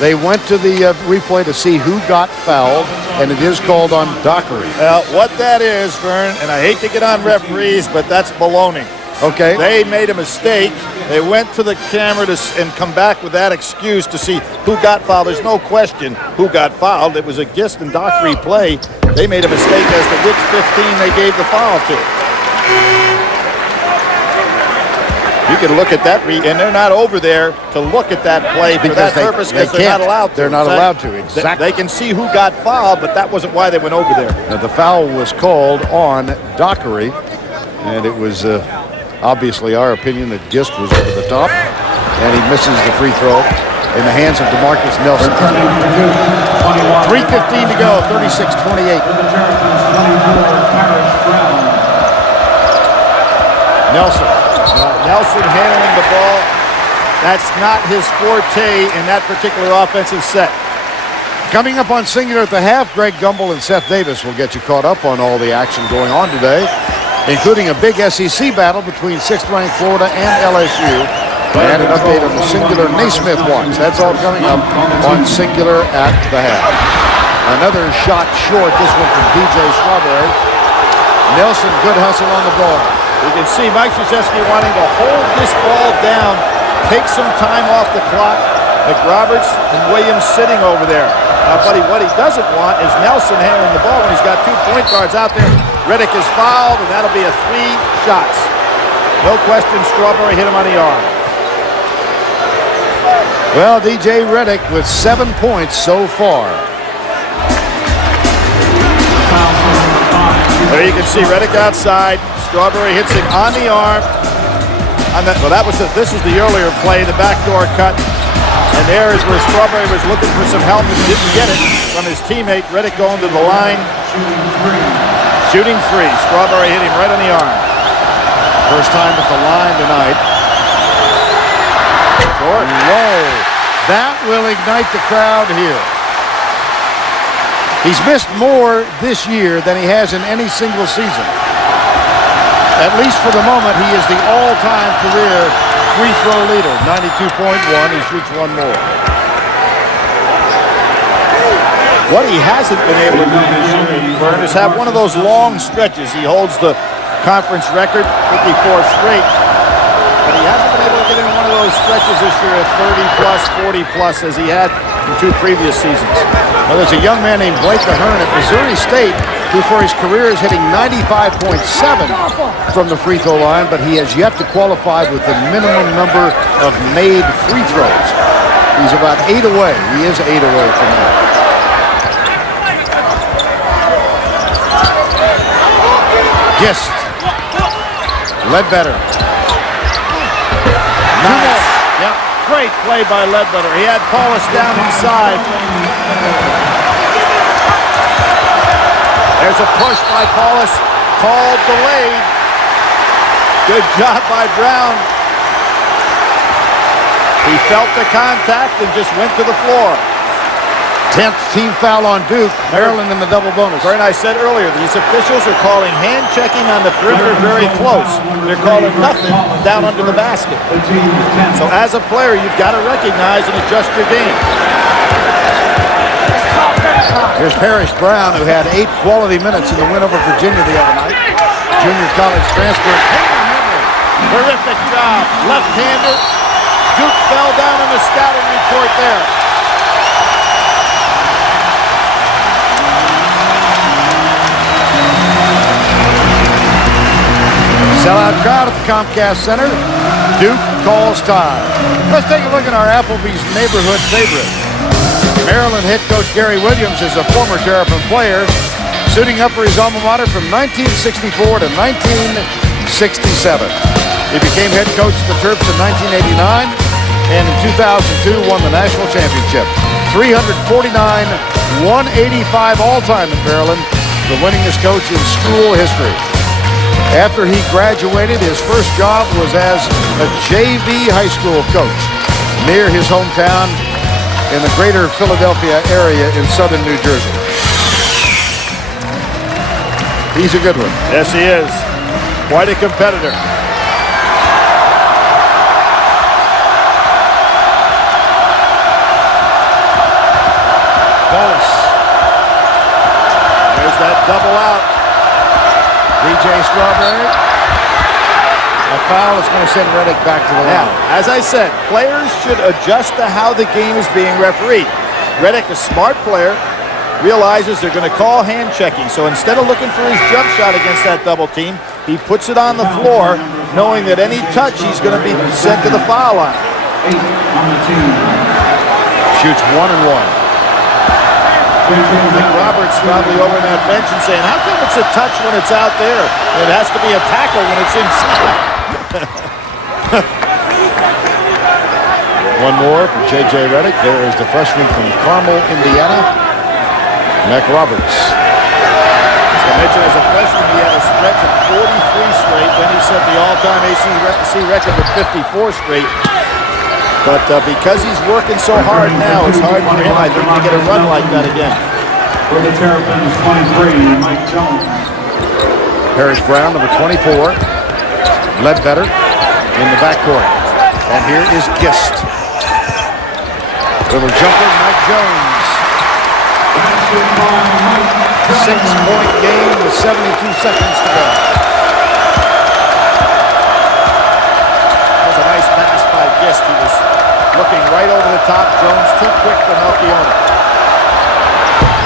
They went to the replay to see who got fouled, and it is called on Dockery. Well, what that is, Vern, and I hate to get on referees, but that's baloney. Okay. They made a mistake. They went to the camera and come back with that excuse to see who got fouled. There's no question who got fouled. It was a Gist and Dockery play. They made a mistake as to which 15 they gave the foul to. You can look at that, and they're not over there to look at that play for that purpose because they're not allowed to. They're not allowed to, exactly. They can see who got fouled, but that wasn't why they went over there. Now, the foul was called on Dockery, and it was obviously our opinion that Gist was over the top, and he misses the free throw in the hands of DeMarcus Nelson. 3:15 to go, 36-28. Nelson handling the ball. That's not his forte in that particular offensive set. Coming up on Singular at the half, Greg Gumbel and Seth Davis will get you caught up on all the action going on today, including a big SEC battle between 6th-ranked Florida and LSU, and an update on the Singular Naismith watch. That's all coming up on Singular at the half. Another shot short, this one from DJ Strawberry. Nelson, good hustle on the ball. You can see Mike Krzyzewski wanting to hold this ball down, take some time off the clock. McRoberts and Williams sitting over there. Now, buddy, what he doesn't want is Nelson handling the ball when he's got 2 point guards out there. Reddick is fouled, and that'll be a 3 shots. No question, Strawberry hit him on the arm. Well, DJ Reddick with 7 points so far. There you can see Reddick outside. Strawberry hits him on the arm. This was the earlier play, the backdoor cut. And there is where Strawberry was looking for some help and didn't get it from his teammate. Reddick going to the line. Shooting 3. Strawberry hit him right on the arm. First time at the line tonight. Short. Whoa. That will ignite the crowd here. He's missed more this year than he has in any single season. At least for the moment, he is the all-time career free throw leader, 92.1. He shoots 1 more. What he hasn't been able to do this year, Vern, is have one of those long stretches. He holds the conference record, 54 straight. But he hasn't been able to get in one of those stretches this year at 30-plus, 40-plus as he had in 2 previous seasons. Well, there's a young man named Blake Ahern at Missouri State who for his career is hitting 95.7 from the free throw line, but he has yet to qualify with the minimum number of made free throws. He's about 8 away. He is 8 away from that. Gist. Ledbetter. Nice. Yep. Great play by Ledbetter. He had Paulus down inside. There's a push by Paulus. Called delayed. Good job by Brown. He felt the contact and just went to the floor. 10th team foul on Duke. Maryland in the double bonus. Vern, I said earlier, these officials are calling hand checking on the perimeter very close. They're calling nothing down under the basket. So as a player, you've got to recognize and adjust your game. Here's Parrish Brown, who had 8 quality minutes in the win over Virginia the other night. Junior college transfer. Terrific job. Left-hander. Duke fell down in the scouting report there. Sellout crowd at the Comcast Center. Duke calls time. Let's take a look at our Applebee's neighborhood favorite. Maryland head coach Gary Williams is a former Terrapin player. suiting up for his alma mater from 1964 to 1967. He became head coach of the Terps in 1989, and in 2002 won the national championship. 349, 185 all-time in Maryland, the winningest coach in school history. After he graduated, his first job was as a JV high school coach near his hometown in the greater Philadelphia area in southern New Jersey. He's a good one. Yes, he is. Quite a competitor. Bolus. There's that double out. DJ Strawberry. A foul is going to send Reddick back to the line. Now, as I said, players should adjust to how the game is being refereed. Reddick, a smart player, realizes they're going to call hand checking. So instead of looking for his jump shot against that double team, he puts it on the floor, knowing that any touch he's going to be sent to the foul line. Shoots 1 and 1. I think Roberts probably over in that bench and saying, how come it's a touch when it's out there? It has to be a tackle when it's inside. One more for J.J. Reddick. There is the freshman from Carmel, Indiana, Mac Roberts. As I mentioned, as a freshman, he had a stretch of 43 straight. Then he set the all-time ACC record with 54 straight. But because he's working so hard now, it's hard for him, I think, to get a run like that again. For the Terrapins, 23, Mike Jones. Harris Brown, number 24. Ledbetter in the backcourt. And here is Gist. Little jumper, Mike Jones. 6-point game with 72 seconds to go. That was a nice pass by Gist. He was looking right over the top. Jones too quick for Melchiona.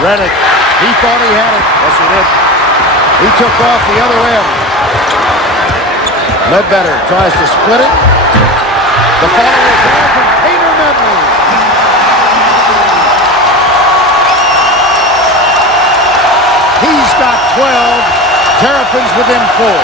Reddick, he thought he had it. Yes, he did. He took off the other end. Ledbetter tries to split it. The follow is there from Peter Medley. He's got 12. Terrapins within 4.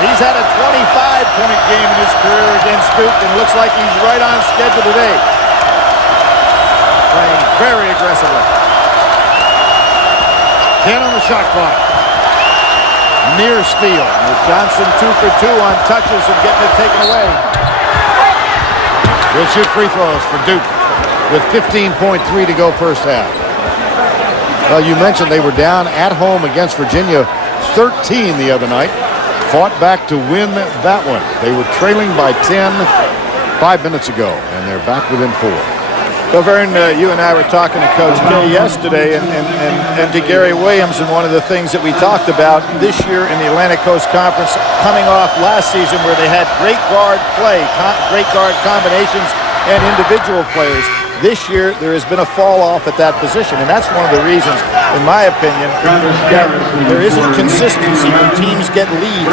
He's had a 25-point game in his career against Duke, and looks like he's right on schedule today. Playing very aggressively. 10 on the shot clock. Near steal. Johnson 2 for 2 on touches and getting it taken away. We'll shoot free throws for Duke with 15.3 to go first half. Well, you mentioned they were down at home against Virginia 13 the other night. Fought back to win that one. They were trailing by 10 5 minutes ago, and they're back within 4. So, Vern, you and I were talking to Coach K yesterday and to Gary Williams, and one of the things that we talked about this year in the Atlantic Coast Conference, coming off last season where they had great guard play, great guard combinations, and individual players. This year, there has been a fall off at that position, and that's one of the reasons, in my opinion, that there isn't consistency when teams get leads.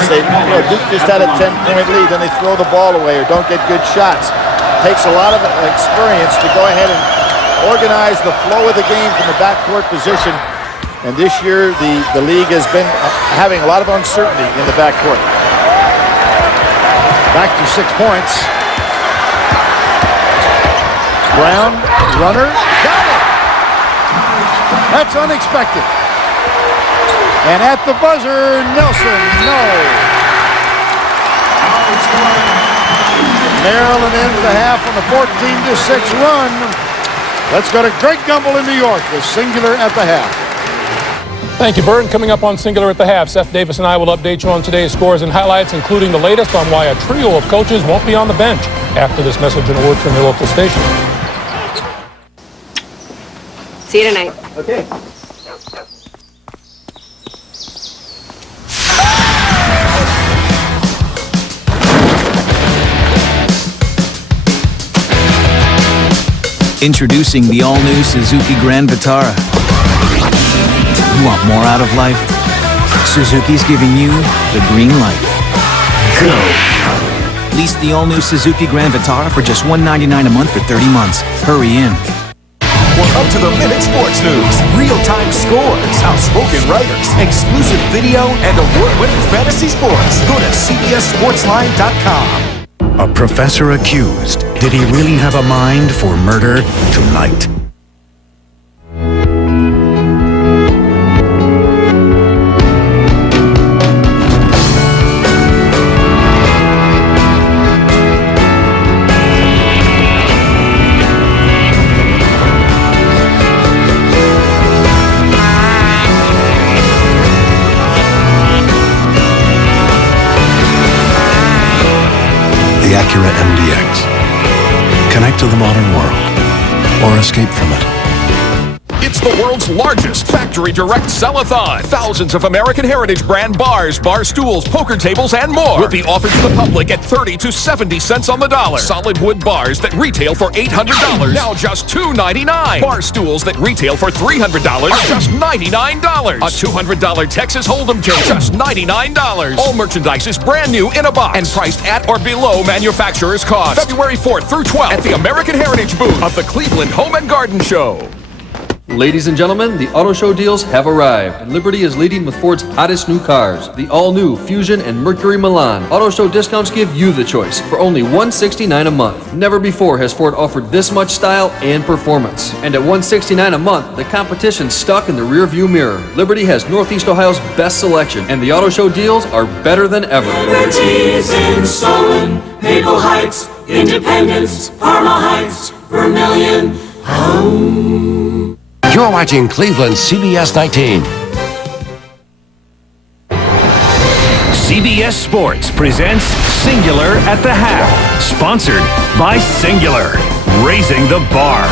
Duke just had a 10-point lead, then they throw the ball away or don't get good shots. It takes a lot of experience to go ahead and organize the flow of the game from the backcourt position, and this year the league has been having a lot of uncertainty in the backcourt. Back to 6 points. Brown, runner, got it! That's unexpected. And at the buzzer, Nelson, no. Maryland ends the half on the 14-6 run. Let's go to Greg Gumbel in New York with Singular at the half. Thank you, Vern. Coming up on Singular at the half, Seth Davis and I will update you on today's scores and highlights, including the latest on why a trio of coaches won't be on the bench after this message and a word from your local station. See you tonight. Okay. Introducing the all-new Suzuki Grand Vitara. You want more out of life? Suzuki's giving you the green light. Go! Lease the all-new Suzuki Grand Vitara for just $199 a month for 30 months. Hurry in. We're up to the minute sports news, real-time scores, outspoken writers, exclusive video, and award-winning fantasy sports. Go to CBSSportsline.com. A professor accused. Did he really have a mind for murder tonight? The Acura MDX. Connect to the modern world or escape from it. It's the world's largest factory direct sell-a-thon. Thousands of American Heritage brand bars, bar stools, poker tables, and more will be offered to the public at 30 to 70 cents on the dollar. Solid wood bars that retail for $800, now just $299. Bar stools that retail for $300, just $99. A $200 Texas Hold'em table, just $99. All merchandise is brand new in a box and priced at or below manufacturer's cost. February 4th through 12th at the American Heritage booth of the Cleveland Home and Garden Show. Ladies and gentlemen, the auto show deals have arrived, and Liberty is leading with Ford's hottest new cars, the all-new Fusion and Mercury Milan. Auto show discounts give you the choice for only $169 a month. Never before has Ford offered this much style and performance. And at $169 a month, the competition's stuck in the rearview mirror. Liberty has Northeast Ohio's best selection, and the auto show deals are better than ever. Liberty's in Solon, Maple Heights, Independence, Parma Heights, Vermilion, home. You're watching Cleveland CBS 19. CBS Sports presents Singular at the Half, sponsored by Singular, raising the bar.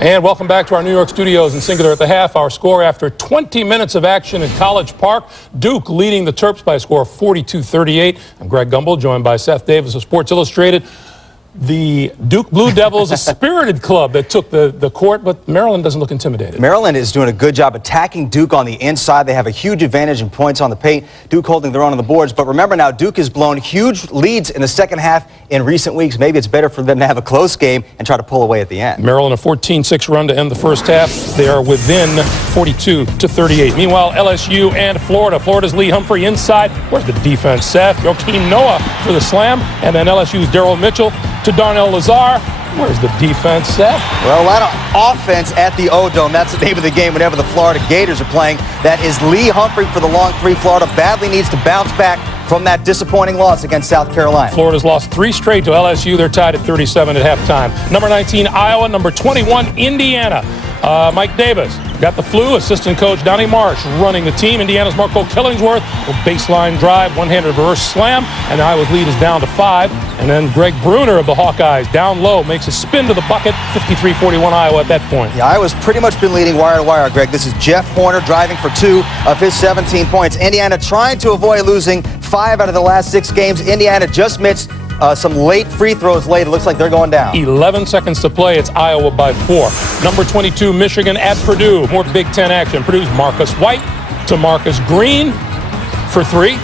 And welcome back to our New York studios in Singular at the Half. Our score after 20 minutes of action in College Park. Duke leading the Terps by a score of 42-38. I'm Greg Gumbel, joined by Seth Davis of Sports Illustrated. The Duke Blue Devils, a spirited club that took the court, but Maryland doesn't look intimidated. Maryland is doing a good job attacking Duke on the inside. They have a huge advantage in points on the paint. Duke holding their own on the boards. But remember now, Duke has blown huge leads in the second half in recent weeks. Maybe it's better for them to have a close game and try to pull away at the end. Maryland, a 14-6 run to end the first half. They are within 42-38. Meanwhile, LSU and Florida. Florida's Lee Humphrey inside. Where's the defense, Seth? Joakim Noah for the slam. And then LSU's Darryl Mitchell to Darnell Lazar. Where's the defense, Seth? Well, a lot of offense at the O-Dome. That's the name of the game whenever the Florida Gators are playing. That is Lee Humphrey for the long three. Florida badly needs to bounce back from that disappointing loss against South Carolina. Florida's lost 3 straight to LSU. They're tied at 37 at halftime. Number 19, Iowa. Number 21, Indiana. Mike Davis got the flu. Assistant coach Donnie Marsh running the team. Indiana's Marco Killingsworth. A baseline drive, one-handed reverse slam, and Iowa's lead is down to 5. And then Greg Bruner of the Hawkeyes down low makes a spin to the bucket. 53-41 Iowa at that point. Yeah, Iowa's pretty much been leading wire to wire, Greg. This is Jeff Horner driving for 2 of his 17 points. Indiana trying to avoid losing 5 out of the last 6 games. Indiana just missed some late free throws late. It looks like they're going down. 11 seconds to play. It's Iowa by 4. Number 22, Michigan at Purdue. More Big Ten action. Purdue's Marcus White to Marcus Green for 3.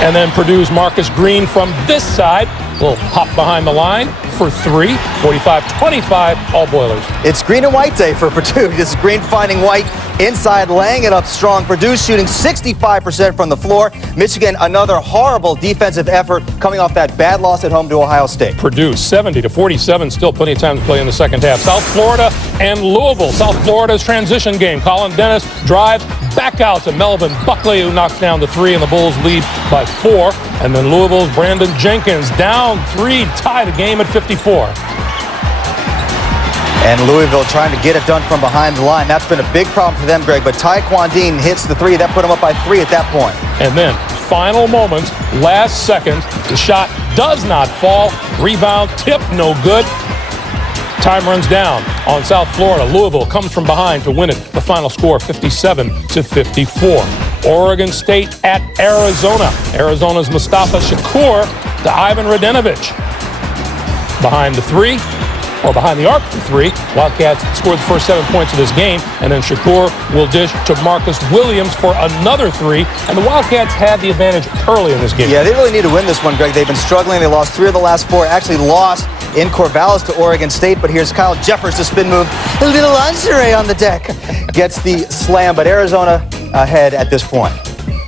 And then Purdue's Marcus Green from this side will hop behind the line for 3. 45-25, all Boilers. It's Green and White day for Purdue. This is Green finding White inside, laying it up strong. Purdue shooting 65% from the floor. Michigan, another horrible defensive effort coming off that bad loss at home to Ohio State. Purdue 70-47, still plenty of time to play in the second half. South Florida and Louisville. South Florida's transition game. Colin Dennis drives back out to Melvin Buckley, who knocks down the 3, and the Bulls lead by 4. And then Louisville's Brandon Jenkins down 3, tie the game at 54. And Louisville trying to get it done from behind the line. That's been a big problem for them, Greg. But Taekwon Dean hits the 3. That put him up by 3 at that point. And then, final moments, last second, the shot does not fall. Rebound, tip, no good. Time runs down on South Florida. Louisville comes from behind to win it. The final score, 57-54. Oregon State at Arizona. Arizona's Mustafa Shakur to Ivan Radenovich. Behind the 3. or behind the arc for 3. Wildcats scored the first 7 points of this game, and then Shakur will dish to Marcus Williams for another 3. And the Wildcats had the advantage early in this game. Yeah, they really need to win this one, Greg. They've been struggling. They lost 3 of the last 4. Actually lost in Corvallis to Oregon State. But here's Kyle Jeffers, the spin move. A little lingerie on the deck. Gets the slam, but Arizona ahead at this point.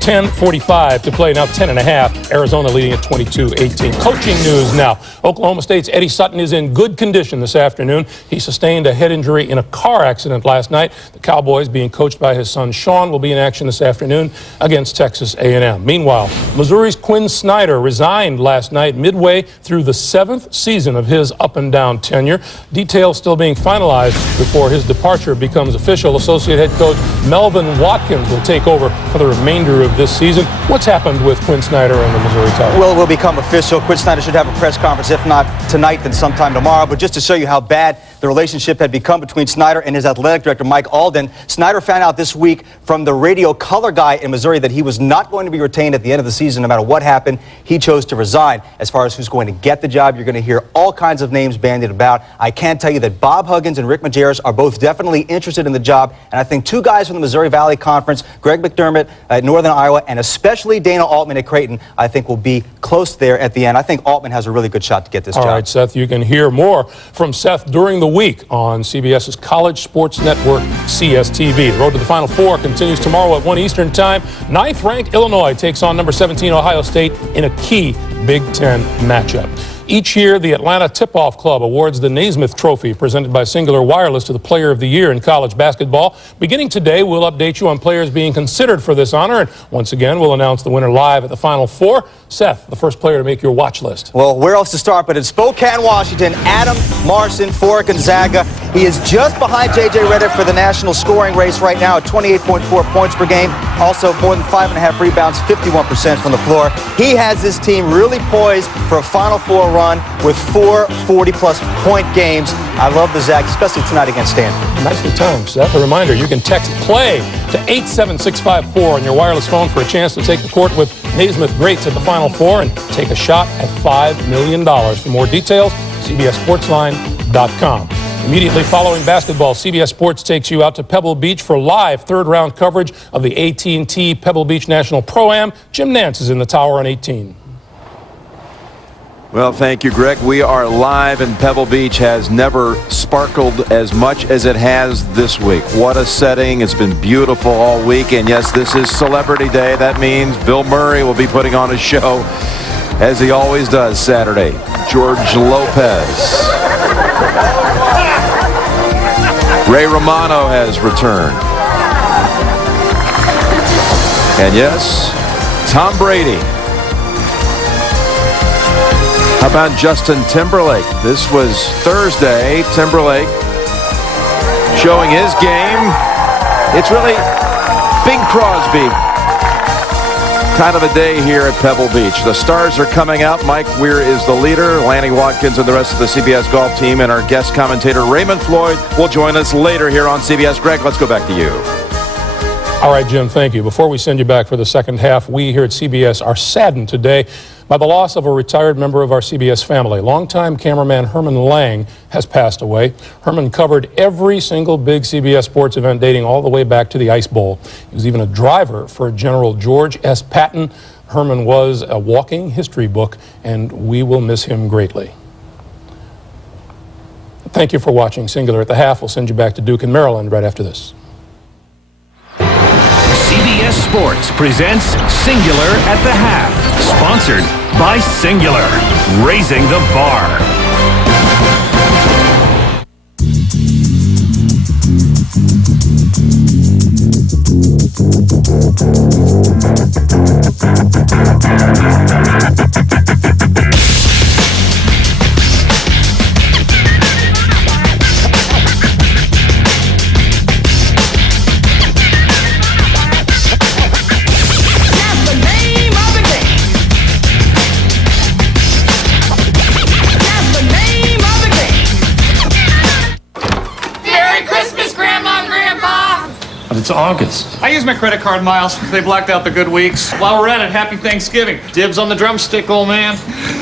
10:45 to play, now 10.5. Arizona leading at 22-18. Coaching news now. Oklahoma State's Eddie Sutton is in good condition this afternoon. He sustained a head injury in a car accident last night. The Cowboys, being coached by his son Sean, will be in action this afternoon against Texas A&M. Meanwhile, Missouri's Quinn Snyder resigned last night midway through the 7th season of his up-and-down tenure. Details still being finalized before his departure becomes official. Associate head coach Melvin Watkins will take over for the remainder of this season. What's happened with Quinn Snyder and the Missouri Tigers? Well, it will become official. Quinn Snyder should have a press conference, if not tonight, then sometime tomorrow. But just to show you how bad the relationship had become between Snyder and his athletic director, Mike Alden, Snyder found out this week from the radio color guy in Missouri that he was not going to be retained at the end of the season no matter what happened. He chose to resign. As far as who's going to get the job, you're going to hear all kinds of names bandied about. I can tell you that Bob Huggins and Rick Majerus are both definitely interested in the job. And I think 2 guys from the Missouri Valley Conference, Greg McDermott at Northern Iowa, and especially Dana Altman at Creighton, I think will be close there at the end. I think Altman has a really good shot to get this job. All right, Seth, you can hear more from Seth during the week on CBS's College Sports Network, CSTV. The road to the Final Four continues tomorrow at 1 Eastern Time. 9th-ranked Illinois takes on number 17 Ohio State in a key Big Ten matchup. Each year, the Atlanta Tip-Off Club awards the Naismith Trophy, presented by Singular Wireless, to the Player of the Year in college basketball. Beginning today, we'll update you on players being considered for this honor, and once again, we'll announce the winner live at the Final Four. Seth, the first player to make your watch list. Well, where else to start but in Spokane, Washington, Adam Marson for Gonzaga. He is just behind J.J. Redick for the national scoring race right now at 28.4 points per game. Also, more than 5.5 rebounds, 51% from the floor. He has this team really poised for a Final Four run with 4 40-plus point games. I love the Zags, especially tonight against Stanford. Nicely timed, Seth. A reminder, you can text PLAY to 87654 on your wireless phone for a chance to take the court with Naismith greats at the Final Four and take a shot at $5 million. For more details, CBSSportsline.com. Immediately following basketball, CBS Sports takes you out to Pebble Beach for live third-round coverage of the AT&T Pebble Beach National Pro-Am. Jim Nance is in the tower on 18. Well, thank you, Greg. We are live, and Pebble Beach has never sparkled as much as it has this week. What a setting. It's been beautiful all week. And yes, this is Celebrity Day. That means Bill Murray will be putting on a show, as he always does Saturday. George Lopez. Ray Romano has returned. And yes, Tom Brady. How about Justin Timberlake? This was Thursday. Timberlake showing his game. It's really Bing Crosby kind of a day here at Pebble Beach. The stars are coming out. Mike Weir is the leader. Lanny Watkins and the rest of the CBS golf team, and our guest commentator Raymond Floyd will join us later here on CBS. Greg, let's go back to you. All right, Jim, thank you. Before we send you back for the second half, we here at CBS are saddened today by the loss of a retired member of our CBS family. Longtime cameraman Herman Lang has passed away. Herman covered every single big CBS sports event dating all the way back to the Ice Bowl. He was even a driver for General George S. Patton. Herman was a walking history book, and we will miss him greatly. Thank you for watching Singular at the Half. We'll send you back to Duke and Maryland right after this. CBS Sports presents Singular at the Half, sponsored by Singular, raising the bar. It's August. I use my credit card miles. They blacked out the good weeks. While we're at it, happy Thanksgiving. Dibs on the drumstick, old man.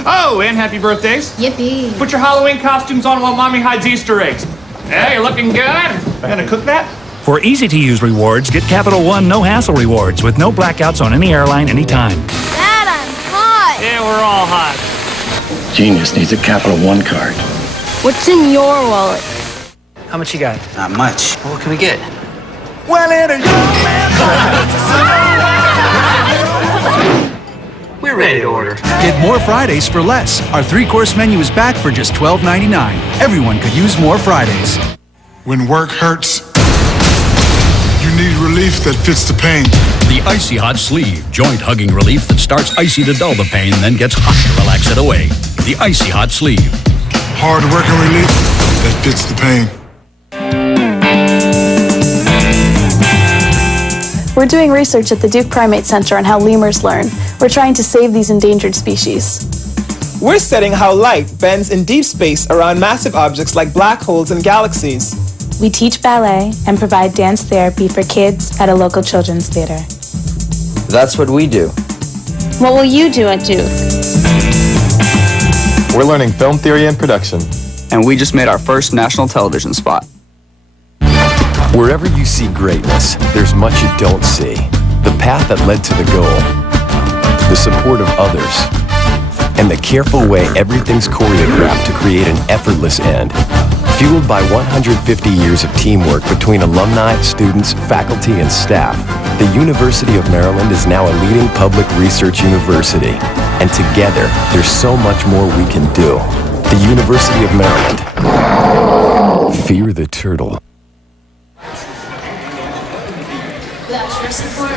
Oh, and happy birthdays. Yippee. Put your Halloween costumes on while Mommy hides Easter eggs. Hey, you're looking good. Gonna cook that? For easy-to-use rewards, get Capital One no-hassle rewards with no blackouts on any airline anytime. Dad, I'm hot. Yeah, we're all hot. Genius needs a Capital One card. What's in your wallet? How much you got? Not much. What can we get? Well, in a We're ready to order. Get more Fridays for less. Our 3-course menu is back for just $12.99. Everyone could use more Fridays. When work hurts, you need relief that fits the pain. The Icy Hot Sleeve. Joint hugging relief that starts icy to dull the pain, then gets hot to relax it away. The Icy Hot Sleeve. Hard working relief that fits the pain. We're doing research at the Duke Primate Center on how lemurs learn. We're trying to save these endangered species. We're studying how light bends in deep space around massive objects like black holes and galaxies. We teach ballet and provide dance therapy for kids at a local children's theater. That's what we do. What will you do at Duke? We're learning film theory and production. And we just made our first national television spot. Wherever you see greatness, there's much you don't see. The path that led to the goal, the support of others, and the careful way everything's choreographed to create an effortless end. Fueled by 150 years of teamwork between alumni, students, faculty, and staff, the University of Maryland is now a leading public research university. And together, there's so much more we can do. The University of Maryland. Fear the turtle.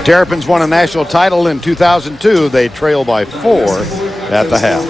Terrapins won a national title in 2002. They trail by 4 at the half.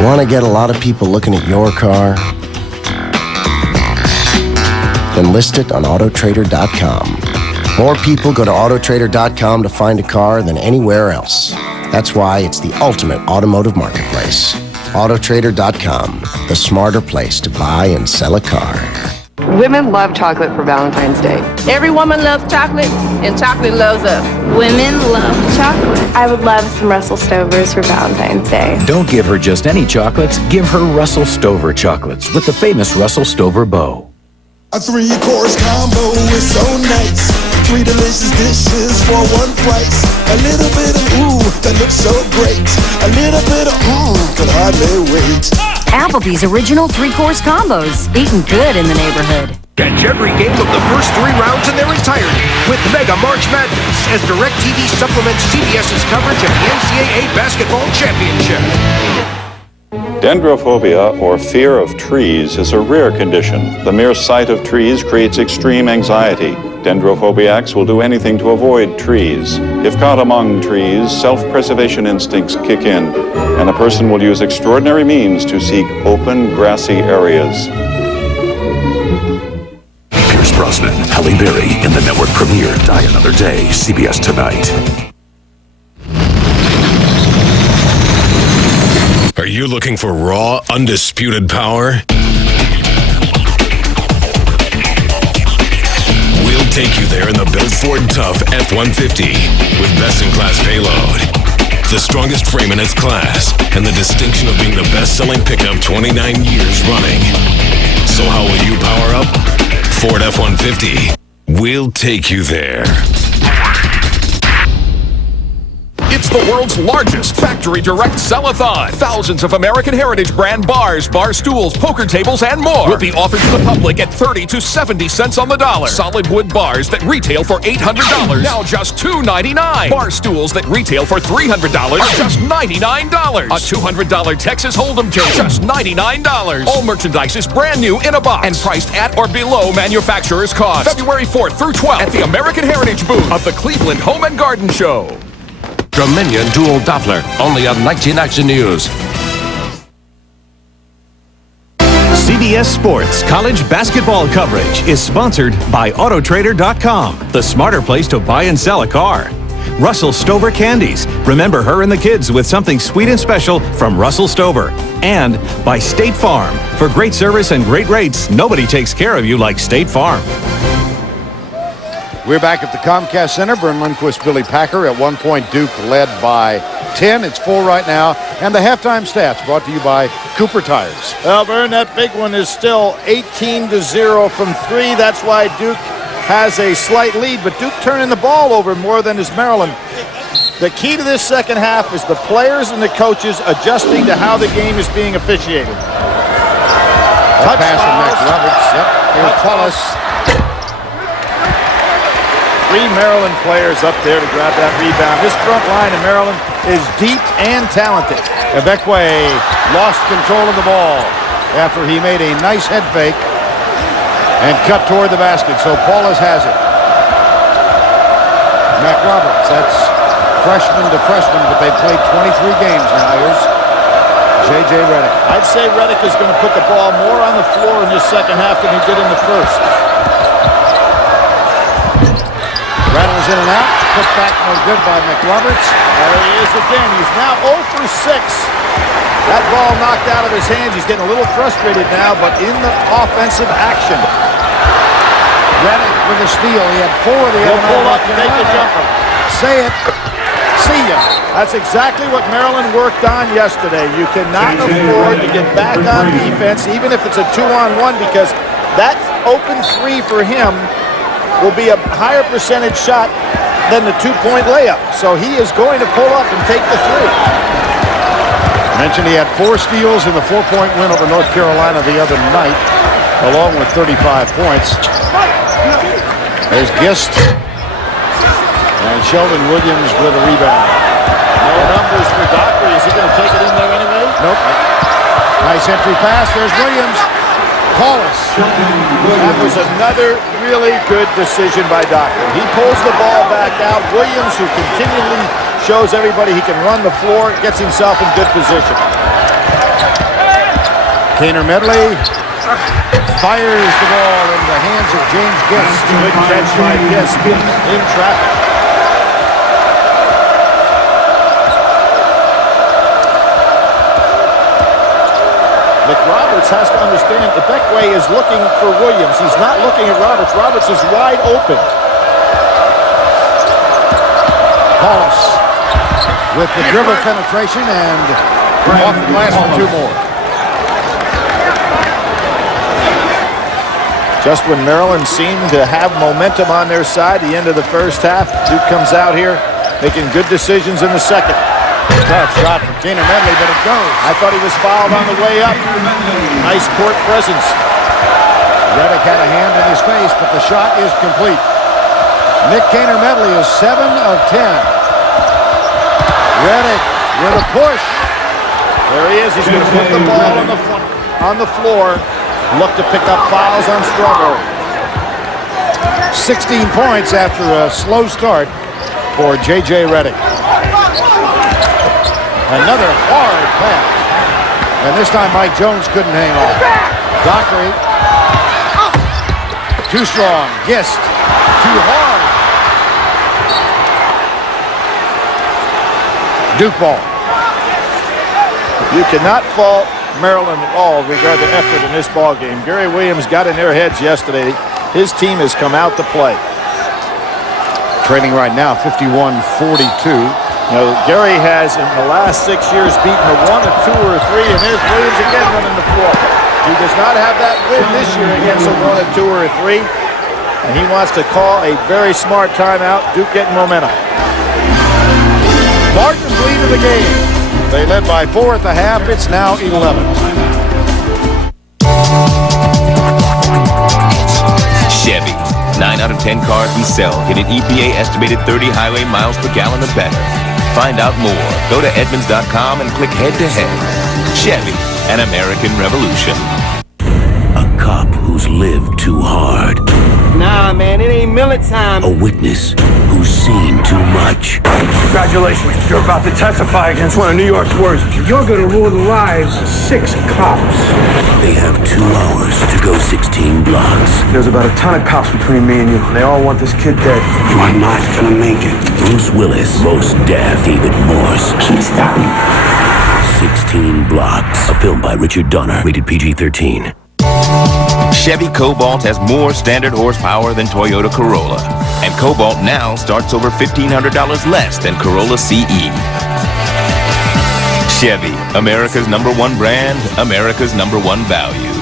Want to get a lot of people looking at your car? Then list it on Autotrader.com. More people go to Autotrader.com to find a car than anywhere else. That's why it's the ultimate automotive marketplace. Autotrader.com, the smarter place to buy and sell a car. Women love chocolate for Valentine's Day. Every woman loves chocolate, and chocolate loves us. Women love chocolate. I would love some Russell Stovers for Valentine's Day. Don't give her just any chocolates. Give her Russell Stover chocolates with the famous Russell Stover bow. A 3-course combo is so nice. 3 delicious dishes for one price. A little bit of ooh, that looks so great. A little bit of could hardly wait. Applebee's original 3-course combos. Eating good in the neighborhood. Catch every game of the first 3 rounds in their entirety with Mega March Madness as DirecTV supplements CBS's coverage of the NCAA Basketball Championship. Dendrophobia, or fear of trees, is a rare condition. The mere sight of trees creates extreme anxiety. Dendrophobiacs will do anything to avoid trees. If caught among trees, self-preservation instincts kick in, and a person will use extraordinary means to seek open, grassy areas. Pierce Brosnan, Halle Berry in the network premiere Die Another Day, CBS Tonight. Are you looking for raw, undisputed power? We'll take you there in the built Ford Tough F-150 with best-in-class payload, the strongest frame in its class, and the distinction of being the best-selling pickup 29 years running. So how will you power up? Ford F-150. We'll take you there. It's the world's largest factory direct sell-a-thon. Thousands of American Heritage brand bars, bar stools, poker tables, and more will be offered to the public at 30 to 70 cents on the dollar. Solid wood bars that retail for $800, now just $2.99. Bar stools that retail for $300 are just $99. A $200 Texas Hold'em table, just $99. All merchandise is brand new in a box and priced at or below manufacturer's cost. February 4th through 12th at the American Heritage booth of the Cleveland Home and Garden Show. Dominion Dual Doppler, only on 19 Action News. CBS Sports college basketball coverage is sponsored by Autotrader.com, the smarter place to buy and sell a car. Russell Stover Candies. Remember her and the kids with something sweet and special from Russell Stover. And by State Farm. For great service and great rates, nobody takes care of you like State Farm. We're back at the Comcast Center. Vern Lundquist, Billy Packer. At one point, Duke led by 10. It's full right now. And the halftime stats brought to you by Cooper Tires. Well, Vern, that big one is still 18-0 from 3. That's why Duke has a slight lead, but Duke turning the ball over more than is Maryland. The key to this second half is the players and the coaches adjusting to how the game is being officiated. That pass from Max Roberts. Yep. Here's Paulus. 3 Maryland players up there to grab that rebound. This front line in Maryland is deep and talented. Ebekwe lost control of the ball after he made a nice head fake and cut toward the basket. So Paulus has it. Mac Roberts, that's freshman to freshman, but they've played 23 games now. Here's J.J. Redick. I'd say Redick is going to put the ball more on the floor in this second half than he did in the first. Rattles in and out. Put back no good by McRoberts. There he is again. He's now 0 for 6. That ball knocked out of his hands. He's getting a little frustrated now, but in the offensive action. Redick with a steal. He had 4 of the other. He'll pull up and take the jumper. Say it. See ya. That's exactly what Maryland worked on yesterday. You cannot afford to get back on defense, even if it's a 2-on-1, because that open 3 for him will be a higher percentage shot than the 2-point layup. So he is going to pull up and take the 3. Mentioned he had 4 steals in the 4-point win over North Carolina the other night, along with 35 points. There's Gist. And Sheldon Williams with a rebound. No numbers for Dockery. Is he going to take it in there anyway? Nope. Nice entry pass. There's Williams. Paulus. That was another really good decision by Dockery. He pulls the ball back out. Williams, who continually shows everybody he can run the floor, gets himself in good position. Kaner Medley fires the ball in the hands of James Gist. Good catch by Gist in traffic. McRoberts has to understand Ebekwe is looking for Williams. He's not looking at Roberts. Roberts is wide open. Paulus with the dribble penetration and off the glass for 2 more. Just when Maryland seemed to have momentum on their side, the end of the first half, Duke comes out here making good decisions in the second. Tough shot from Kaner Medley, but it goes. I thought he was fouled on the way up. Nice court presence. Redick had a hand in his face, but the shot is complete. Nick Kaner Medley is 7 of 10. Redick with a push. There he is. He's going to put the ball on the floor. Look to pick up fouls on Strawberry. 16 points after a slow start for J.J. Redick. Another hard pass. And this time Mike Jones couldn't hang on. Dockery. Too strong. Gist. Too hard. Duke ball. You cannot fault Maryland at all with regard to effort in this ball game. Gary Williams got in their heads yesterday. His team has come out to play. Trailing right now 51-42. You know, Gary has in the last 6 years beaten a 1, a 2, or a 3, and there's Williams again running the floor. He does not have that win this year against a 1, a 2, or a 3, and he wants to call a very smart timeout. Duke getting momentum. Largest lead of the game. They led by 4 at the half. It's now 11. Chevy. 9 out of 10 cars we sell hit an EPA estimated 30 highway miles per gallon or better. Find out more. Go to Edmunds.com and click head to head. Chevy, an American revolution. A cop who's lived too hard. Nah, man, it ain't millet time. A witness who's seen too much. Congratulations, you're about to testify against one of New York's worst. You're gonna ruin the lives of 6 cops. They have 2 hours to go 16 blocks. There's about a ton of cops between me and you. They all want this kid dead. You are not gonna make it. Bruce Willis, Most Def, David Morse. Can't stop me. 16 blocks. A film by Richard Donner, rated PG-13. Chevy Cobalt has more standard horsepower than Toyota Corolla. And Cobalt now starts over $1,500 less than Corolla CE. Chevy, America's #1 brand, America's #1 value.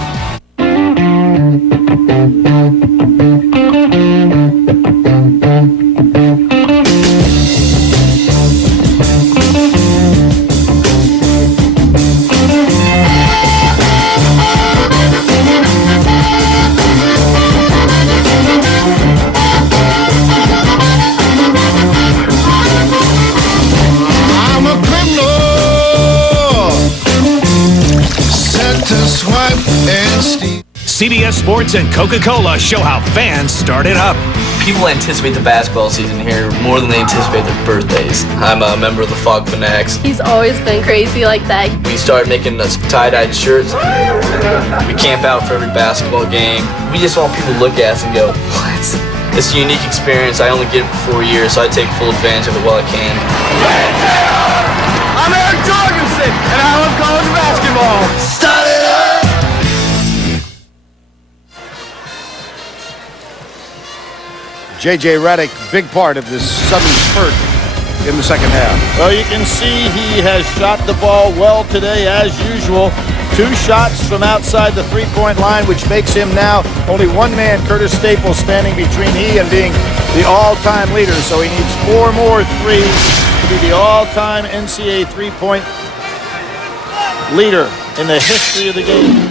CBS Sports and Coca-Cola show how fans start it up. People anticipate the basketball season here more than they anticipate their birthdays. I'm a member of the Fog Fanatics. He's always been crazy like that. We started making us tie-dyed shirts. We camp out for every basketball game. We just want people to look at us and go, what? It's a unique experience. I only get it for 4 years, so I take full advantage of it while I can. I'm Eric Jorgensen, and I love college basketball. Start it up! J.J. Redick, big part of this sudden spurt in the second half. Well, you can see he has shot the ball well today, as usual. 2 shots from outside the three-point line, which makes him now only one man, Curtis Staples, standing between he and being the all-time leader. So he needs 4 more threes to be the all-time NCAA three-point leader in the history of the game.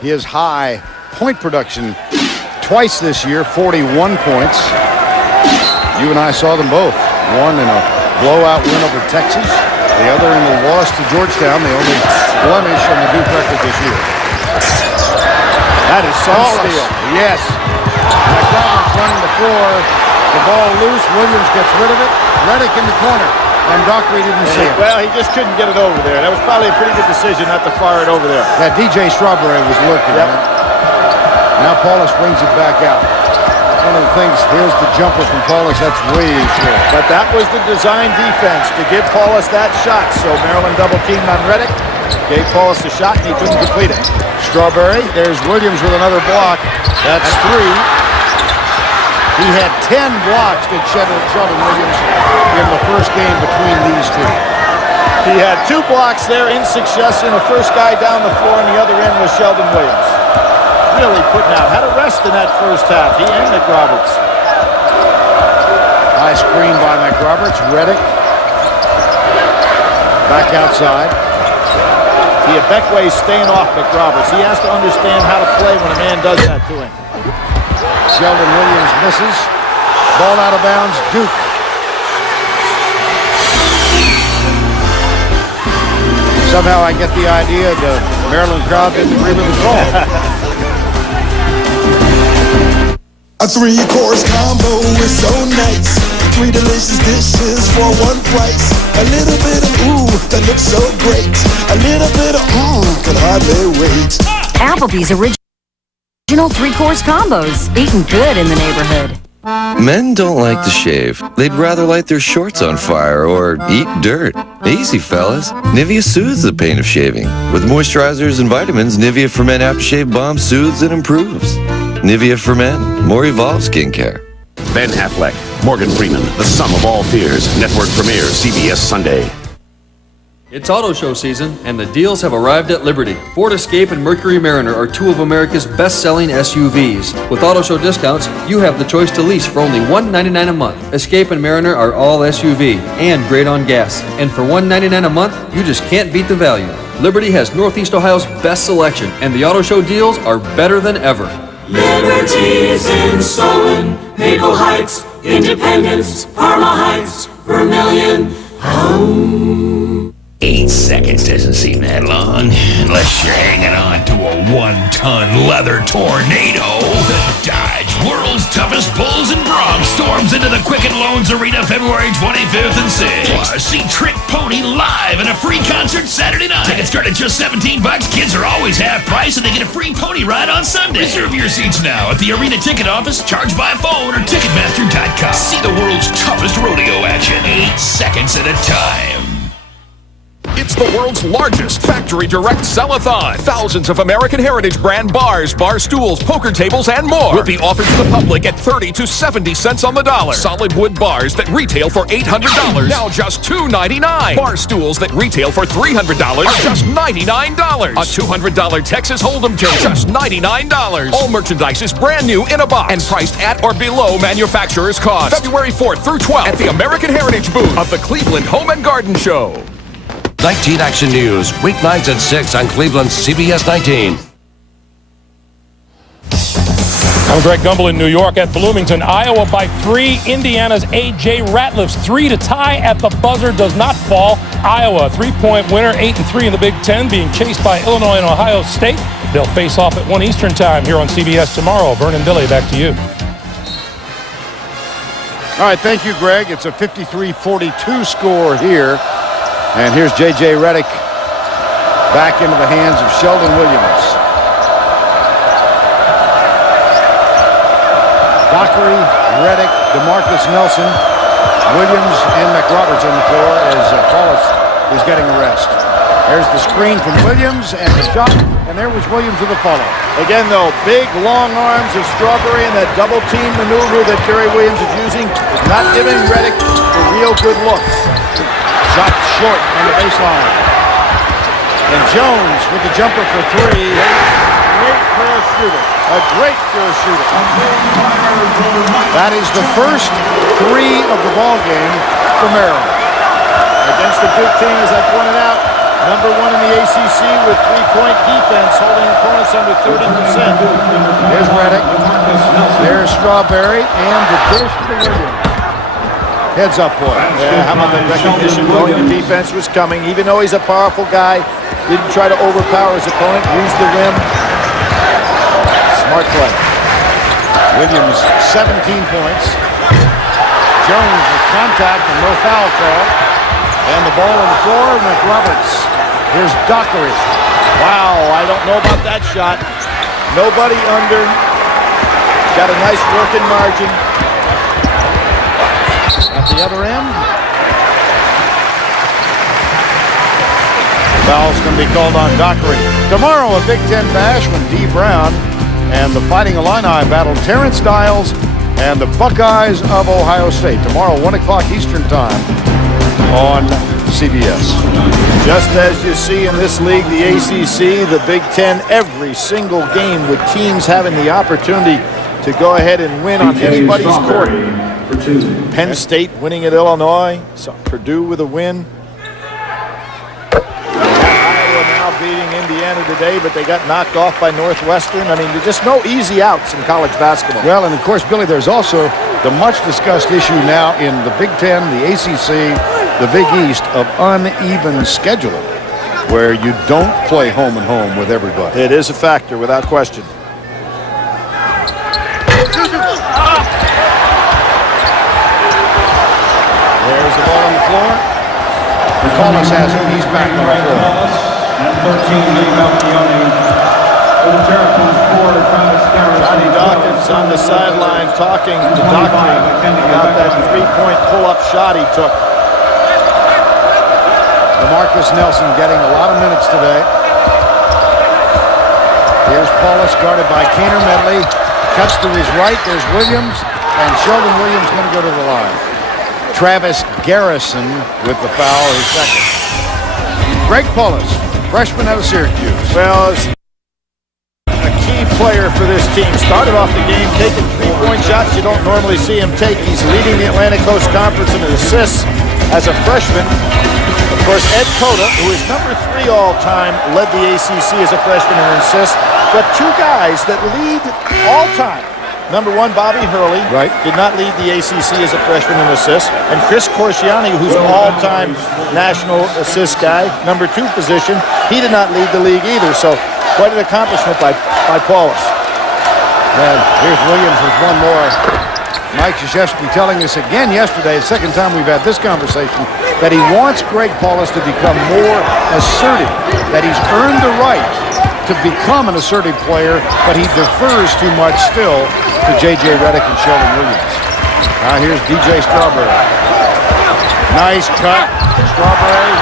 His high point production twice this year, 41 points. You and I saw them both. One in a blowout win over Texas, the other in the loss to Georgetown, the only blemish on the Duke record this year. That is some steal. Yes. McDonald's running the floor. The ball loose. Williams gets rid of it. Redick in the corner. And Dockery didn't see it. Well, he just couldn't get it over there. That was probably a pretty good decision not to fire it over there. That DJ Strawberry was looking at it. Now Paulus brings it back out. One of the things, here's the jumper from Paulus. That's way short. But that was the design defense, to give Paulus that shot. So Maryland double-teamed on Redick. Gave Paulus the shot, and he couldn't complete it. Strawberry. There's Williams with another block. That's 3. He had 10 blocks, did Sheldon Williams, in the first game between these two. He had 2 blocks there in succession. The first guy down the floor, and the other end was Sheldon Williams. Really putting out. Had a rest in that first half. He and McRoberts. High screen by McRoberts. Redick. Back outside. See, Bekway's staying off McRoberts. He has to understand how to play when a man does that to him. Sheldon Williams misses. Ball out of bounds. Duke. Somehow I get the idea the Maryland crowd didn't agree with the call. A 3-course combo is so nice. 3 delicious dishes for 1 price. A little bit of ooh that looks so great. A little bit of could hardly wait. Applebee's original 3-course combos. Eating good in the neighborhood. Men don't like to shave. They'd rather light their shorts on fire or eat dirt. Easy, fellas. Nivea soothes the pain of shaving. With moisturizers and vitamins, Nivea for Men Aftershave Balm soothes and improves. Nivea for Men, more evolved skincare. Ben Affleck, Morgan Freeman, The Sum of All Fears, network premiere, CBS Sunday. It's auto show season, and the deals have arrived at Liberty. Ford Escape and Mercury Mariner are two of America's best-selling SUVs. With auto show discounts, you have the choice to lease for only $199 a month. Escape and Mariner are all SUV and great on gas. And for $199 a month, you just can't beat the value. Liberty has Northeast Ohio's best selection, and the auto show deals are better than ever. Liberty's in Solon, Maple Heights, Independence, Parma Heights, Vermilion, home. 8 seconds doesn't seem that long, unless you're hanging on to a 1-ton leather tornado. The Dodge World's Toughest Bulls and Broncs storms into the Quicken Loans Arena February 25th and 6th. Plus, see Trick Pony live at a free concert Saturday night. Tickets start at just $17. Kids are always half price, and they get a free pony ride on Sunday. Reserve your seats now at the arena ticket office, charge by phone, or Ticketmaster.com. See the world's toughest rodeo action, 8 seconds at a time. It's the world's largest factory direct sell-a-thon. Thousands of American Heritage brand bars, bar stools, poker tables, and more will be offered to the public at 30 to 70 cents on the dollar. Solid wood bars that retail for $800, now just $299. Bar stools that retail for $300 are just $99. A $200 Texas Hold'em table, just $99. All merchandise is brand new in a box and priced at or below manufacturer's cost. February 4th through 12th at the American Heritage booth of the Cleveland Home and Garden Show. 19 Action News, weeknights at 6 on Cleveland's CBS 19. I'm Greg Gumbel in New York at Bloomington. Iowa by 3. Indiana's A.J. Ratliff's 3 to tie at the buzzer does not fall. Iowa, 3-point winner, 8-3 in the Big Ten, being chased by Illinois and Ohio State. They'll face off at 1 Eastern time here on CBS tomorrow. Vernon Billy, back to you. All right, thank you, Greg. It's a 53-42 score here. And here's J.J. Redick back into the hands of Sheldon Williams. Dockery, Redick, DeMarcus Nelson, Williams, and McRoberts on the floor as Paulus is getting a rest. There's the screen from Williams and the shot, and there was Williams with the follow. Again, though, big, long arms of Strawberry and that double-team maneuver that Terry Williams is using is not giving Redick the real good looks. Shot short on the baseline. And Jones with the jumper for 3. Great pure shooter. A great pure shooter. That is the first 3 of the ball game for Maryland. Against the Duke team, as I pointed out, number 1 in the ACC with 3-point defense, holding opponents under 30%. Here's Redick. There's Strawberry, and the dish to Williams. Heads up play. Yeah, how about that recognition? Knowing the defense was coming, even though he's a powerful guy, didn't try to overpower his opponent, used the rim. Smart play. Williams, 17 points. Jones with contact and no foul call. And the ball on the floor, McRoberts. Here's Dockery. Wow, I don't know about that shot. Nobody under. Got a nice working margin. At the other end. Foul's going to be called on Dockery. Tomorrow, a Big Ten bash when Dee Brown and the Fighting Illini battle Terrence Dials and the Buckeyes of Ohio State. Tomorrow, 1 o'clock Eastern time on CBS. Just as you see in this league, the ACC, the Big Ten, every single game with teams having the opportunity to go ahead and win on anybody's court. Penn State winning at Illinois, so Purdue with a win. Iowa now beating Indiana today, but they got knocked off by Northwestern. I mean, there's just no easy outs in college basketball. Well, and of course, Billy, there's also the much-discussed issue now in the Big Ten, the ACC, the Big East of uneven scheduling, where you don't play home and home with everybody. It is a factor, without question. There's the ball on the floor. Paulus has it. He's back on the floor. And 13 leave out the the Terrapins for Travis Garrison. Johnny Dawkins on the sideline talking to Dockery about that three-point pull-up shot he took. DeMarcus Nelson getting a lot of minutes today. Here's Paulus guarded by Kaner Medley. Cuts to his right. There's Williams. And Sheldon Williams going to go to the line. Travis Garrison with the foul, his second. Greg Paulus, freshman out of Syracuse. Well, it's a key player for this team. Started off the game taking three-point shots you don't normally see him take. He's leading the Atlantic Coast Conference in assists as a freshman. Of course, Ed Cota, who is number 3 all-time, led the ACC as a freshman in assists. But two guys that lead all-time. Number 1, Bobby Hurley, did not lead the ACC as a freshman in assists. And Chris Corciani, who's an all-time national assist guy, number 2 position, he did not lead the league either. So quite an accomplishment by Paulus. And here's Williams with one more. Mike Krzyzewski telling us again yesterday, the second time we've had this conversation, that he wants Greg Paulus to become more assertive, that he's earned the right to become an assertive player, but he defers too much still to J.J. Redick and Sheldon Williams. Now here's DJ Strawberry. Nice cut. Strawberry.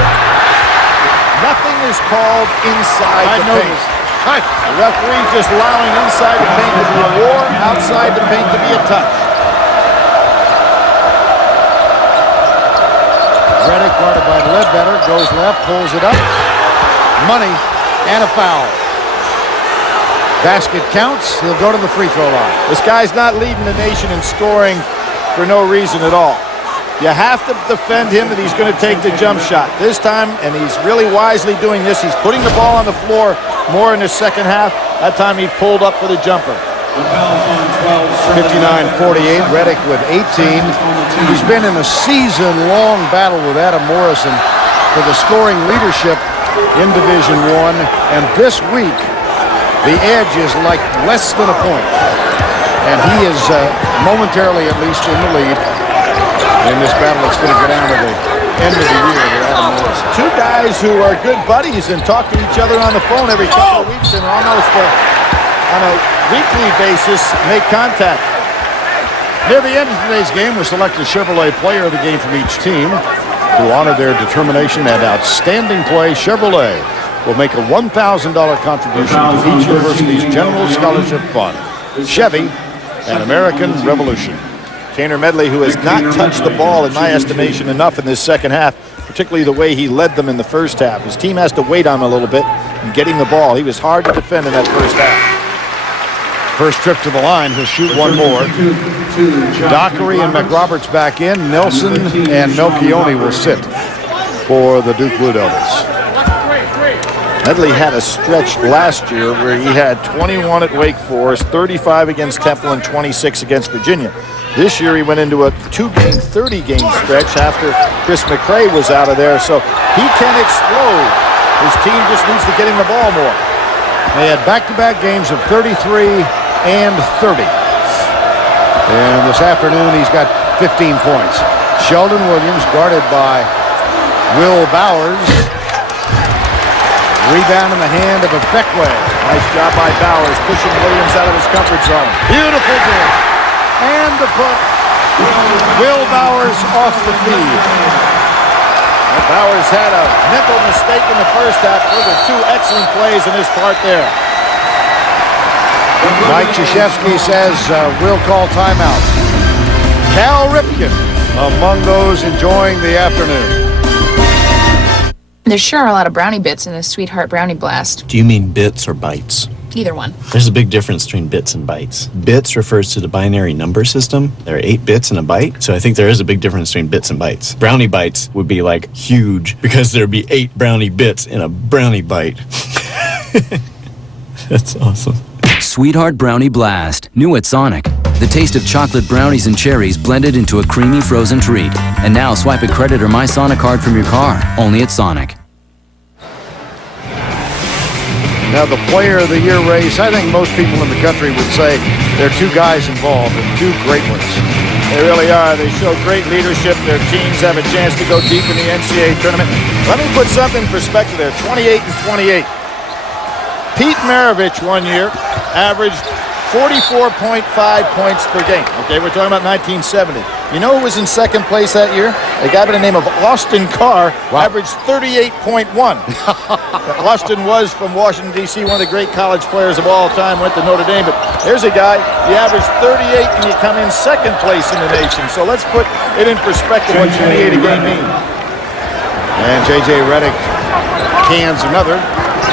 Nothing is called inside the paint. The referee just allowing inside the paint to be a war, outside the paint to be a touch. Redick guarded by Ledbetter, goes left, pulls it up. Money and a foul. Basket counts. He'll go to the free throw line. This guy's not leading the nation in scoring for no reason at all. You have to defend him that he's going to take the jump shot. This time, and he's really wisely doing this, he's putting the ball on the floor more in the second half. That time he pulled up for the jumper. 59-48, Redick with 18. He's been in a season-long battle with Adam Morrison for the scoring leadership in Division I, and this week the edge is like less than a point. And he is momentarily at least in the lead in this battle that's going to go down to the end of the year with Adam Morrison. Two guys who are good buddies and talk to each other on the phone every couple of weeks and almost on a weekly basis make contact. Near the end of today's game, we select a Chevrolet player of the game from each team. To honor their determination and outstanding play, Chevrolet will make a $1,000 contribution to each university's general scholarship fund. Chevy, an American Revolution. Tanner Medley, who has not touched the ball, in my estimation, enough in this second half, particularly the way he led them in the first half. His team has to wait on him a little bit in getting the ball. He was hard to defend in that first half. First trip to the line, he'll shoot one more. Dockery and McRoberts back in. Nelson and Melchione will sit for the Duke Blue Devils. Medley had a stretch last year where he had 21 at Wake Forest, 35 against Temple, and 26 against Virginia. This year he went into a 2-game, 30-game stretch after Chris McCray was out of there, so he can explode. His team just needs to get him the ball more. They had back-to-back games of 33 and 30. And this afternoon he's got 15 points. Sheldon Williams guarded by Will Bowers. Rebound in the hand of a Beckway. Nice job by Bowers, pushing Williams out of his comfort zone. Beautiful dish. And to put Will Bowers off the field. And Bowers had a mental mistake in the first half. Those are two excellent plays in this part there. Mike Krzyzewski says we'll call timeout. Cal Ripken among those enjoying the afternoon. There sure are a lot of brownie bits in this Sweetheart Brownie Blast. Do you mean bits or bytes? Either one. There's a big difference between bits and bytes. Bits refers to the binary number system. There are 8 bits in a byte, so I think there is a big difference between bits and bytes. Brownie bytes would be like huge because there'd be 8 brownie bits in a brownie byte. That's awesome. Sweetheart Brownie Blast, new at Sonic. The taste of chocolate brownies and cherries blended into a creamy frozen treat. And now swipe a credit or My Sonic card from your car, only at Sonic. Now the Player of the Year race, I think most people in the country would say there are 2 guys involved and 2 great ones. They really are. They show great leadership. Their teams have a chance to go deep in the NCAA tournament. Let me put something in perspective there. 28 and 28. Pete Maravich one year averaged 44.5 points per game. Okay, we're talking about 1970. You know who was in second place that year? A guy by the name of Austin Carr, averaged 38.1. Austin was from Washington, D.C., one of the great college players of all time, went to Notre Dame. But there's a guy, he averaged 38 and you come in second place in the nation. So let's put it in perspective what 28 a game means. And J.J. Redick cans another.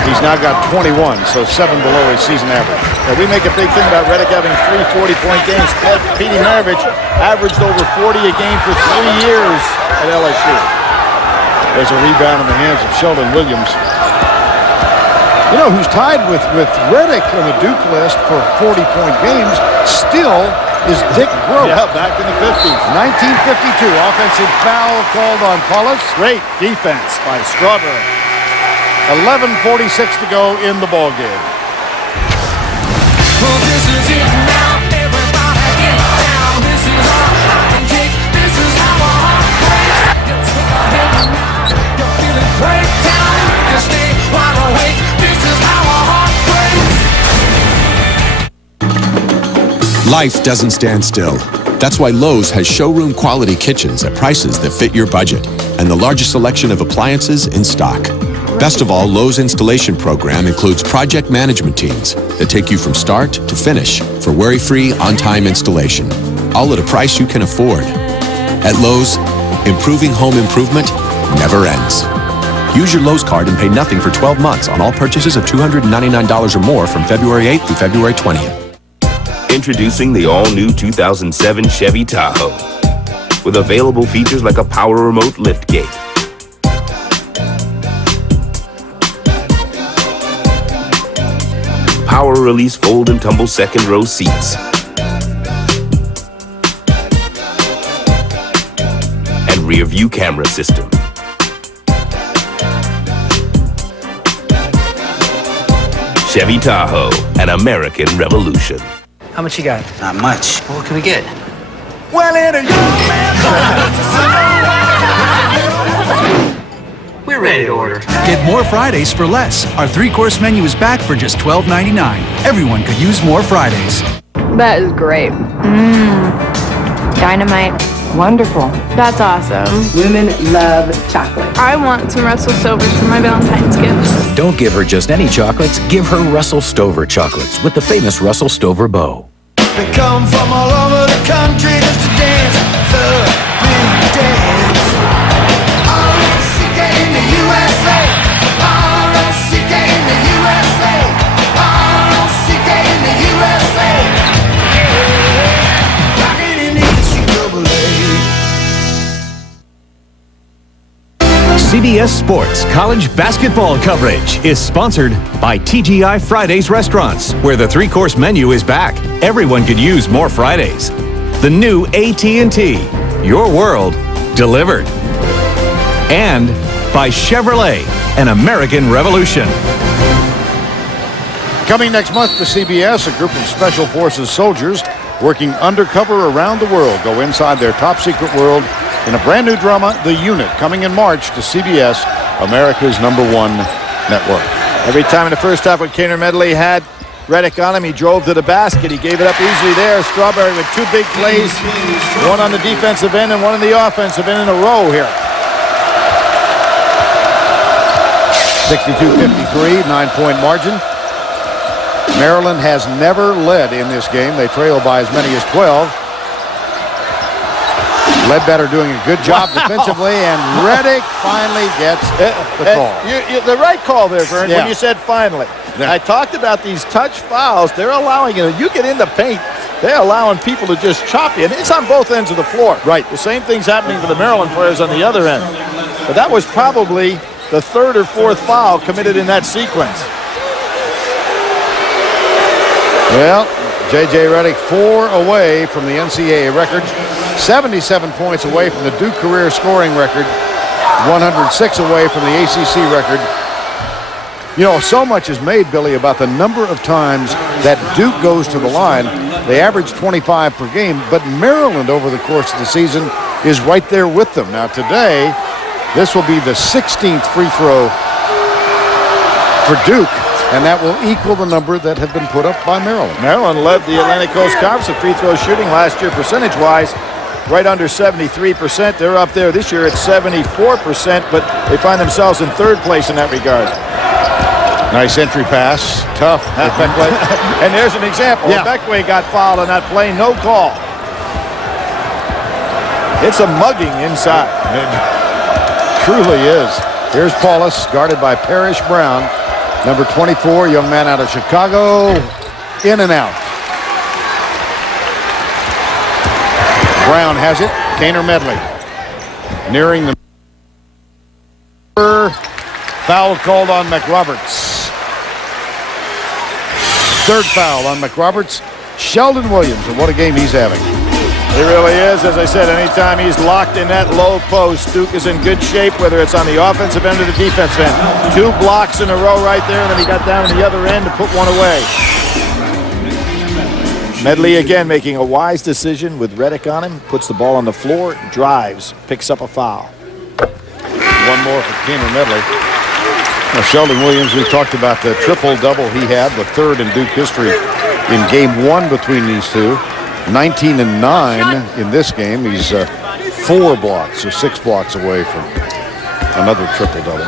He's now got 21, so 7 below his season average. Yeah, we make a big thing about Reddick having 3 40-point games. Petey Maravich averaged over 40 a game for 3 years at LSU. There's a rebound in the hands of Sheldon Williams. You know who's tied with Reddick on the Duke list for 40-point games still is Dick Gross. Yeah, back in the 50s. 1952, offensive foul called on Paulus. Great defense by Strawberry. 11:46 to go in the ball game. Well, this is it now. Everybody get down. This is our hot and kick. This is how our heart breaks. You're feeling great down. You stay wide awake. This is how our heart breaks. Life doesn't stand still. That's why Lowe's has showroom quality kitchens at prices that fit your budget and the largest selection of appliances in stock. Best of all, Lowe's installation program includes project management teams that take you from start to finish for worry-free, on-time installation, all at a price you can afford. At Lowe's, improving home improvement never ends. Use your Lowe's card and pay nothing for 12 months on all purchases of $299 or more from February 8th through February 20th. Introducing the all-new 2007 Chevy Tahoe with available features like a power remote liftgate, power release fold and tumble second row seats, and rear view camera system. Chevy Tahoe, an American revolution. How much you got? Not much. What can we get? Well, in a young man's We're ready to order. Get more Fridays for less. Our 3-course menu is back for just $12.99. Everyone could use more Fridays. That is great. Dynamite. Wonderful. That's awesome. Women love chocolate. I want some Russell Stovers for my Valentine's gift. Don't give her just any chocolates. Give her Russell Stover chocolates with the famous Russell Stover bow. They come from all over the country just to dance the big dance. R-O-C-K in the USA. R-O-C-K in the USA. R-O-C-K in the USA. Yeah. Rockin' in the NCAA. CBS Sports College Basketball coverage is sponsored by TGI Fridays Restaurants, where the 3-course menu is back. Everyone could use more Fridays. The new AT&T, your world delivered. And by Chevrolet, an American revolution. Coming next month to CBS, a group of Special Forces soldiers working undercover around the world go inside their top secret world in a brand new drama, The Unit, coming in March to CBS, America's #1 network. Every time in the first half when Kaner Medley had Reddick on him, he drove to the basket. He gave it up easily there. Strawberry with 2 big plays, one on the defensive end and one on the offensive end in a row here. 62-53, 9-point margin. Maryland has never led in this game. They trail by as many as 12. Ledbetter doing a good job defensively, and Reddick finally gets the call. The right call there, Vern, Yeah. when you said finally. Yeah. I talked about these touch fouls. They're allowing, you get in the paint, they're allowing people to just chop you. And it's on both ends of the floor. Right. The same thing's happening for the Maryland players on the other end. But that was probably the 3rd or 4th foul committed in that sequence. Well, J.J. Reddick 4 away from the NCAA record, 77 points away from the Duke career scoring record, 106 away from the ACC record. You know, so much is made, Billy, about the number of times that Duke goes to the line. They average 25 per game, but Maryland over the course of the season is right there with them. Now today, this will be the 16th free throw for Duke, and that will equal the number that have been put up by Maryland. Maryland led the Atlantic Coast Conference of free throw shooting last year percentage-wise, right under 73%. They're up there this year at 74%, but they find themselves in 3rd place in that regard. Nice entry pass. Tough. And there's an example. Yeah. Beckway got fouled on that play. No call. It's a mugging inside. It truly is. Here's Paulus, guarded by Parrish Brown. Number 24, young man out of Chicago. In and out. Brown has it. Kaner Medley. Nearing the... Foul called on McRoberts. Third foul on McRoberts. Sheldon Williams, and what a game he's having. He really is. As I said, anytime he's locked in that low post, Duke is in good shape, whether it's on the offensive end or the defensive end. 2 blocks in a row right there, and then he got down on the other end to put one away. Medley again making a wise decision with Redick on him. Puts the ball on the floor, drives, picks up a foul. One more for Kaner Medley. Now, Sheldon Williams, we talked about the triple-double he had, the third in Duke history in game 1 between these two. 19 and 9 in this game. He's 4 blocks, or 6 blocks away from another triple-double.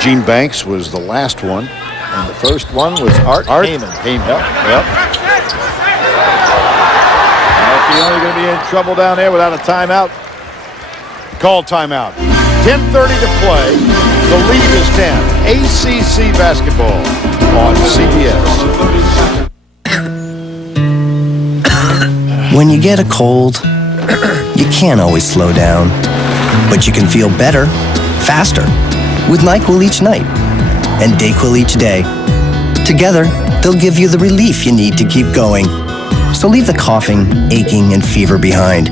Gene Banks was the last one. And the first one was Art Heyman. Yep. He's only going to be in trouble down there without a timeout. Call timeout. 10:30 to play. The lead is 10. ACC basketball on CBS. When you get a cold, you can't always slow down, but you can feel better, faster, with NyQuil each night and DayQuil each day. Together, they'll give you the relief you need to keep going. So leave the coughing, aching, and fever behind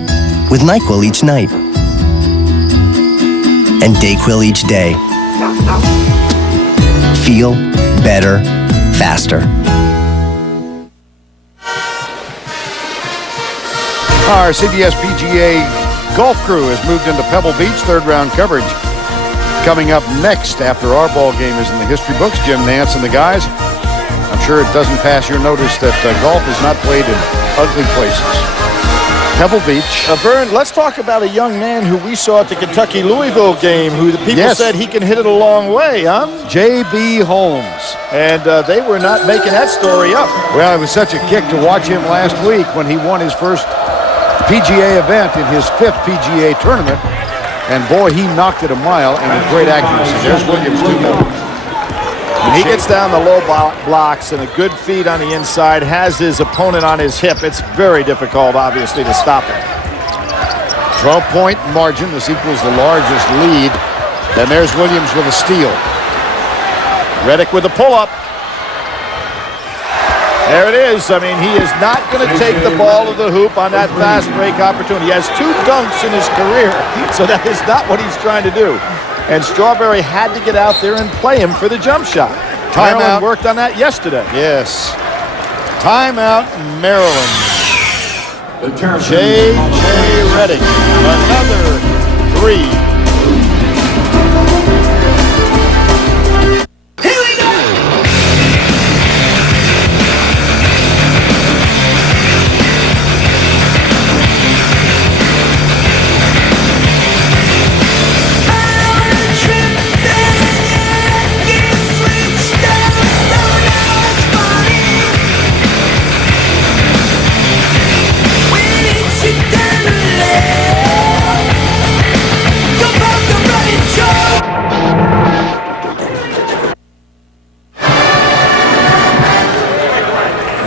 with NyQuil each night and DayQuil each day. Feel better, faster. Our CBS PGA golf crew has moved into Pebble Beach. Third round coverage coming up next after our ball game is in the history books. Jim Nance and the guys. I'm sure it doesn't pass your notice that golf is not played in ugly places. Pebble Beach. Vern, let's talk about a young man who we saw at the Kentucky-Louisville game who the people said he can hit it a long way, huh? J.B. Holmes. And they were not making that story up. Well, it was such a kick to watch him last week when he won his first PGA event in his 5th PGA tournament. And boy, he knocked it a mile and with great accuracy. There's Williams, 2 more. When he gets down the low blocks and a good feed on the inside, has his opponent on his hip, it's very difficult, obviously, to stop him. 12-point margin. This equals the largest lead. Then there's Williams with a steal. Redick with a pull-up. There it is. I mean, he is not going to take the ball to the hoop on that fast break opportunity. He has 2 dunks in his career, so that is not what he's trying to do. And Strawberry had to get out there and play him for the jump shot. Maryland worked on that yesterday. Yes. Timeout, Maryland. J.J. Redick, another 3.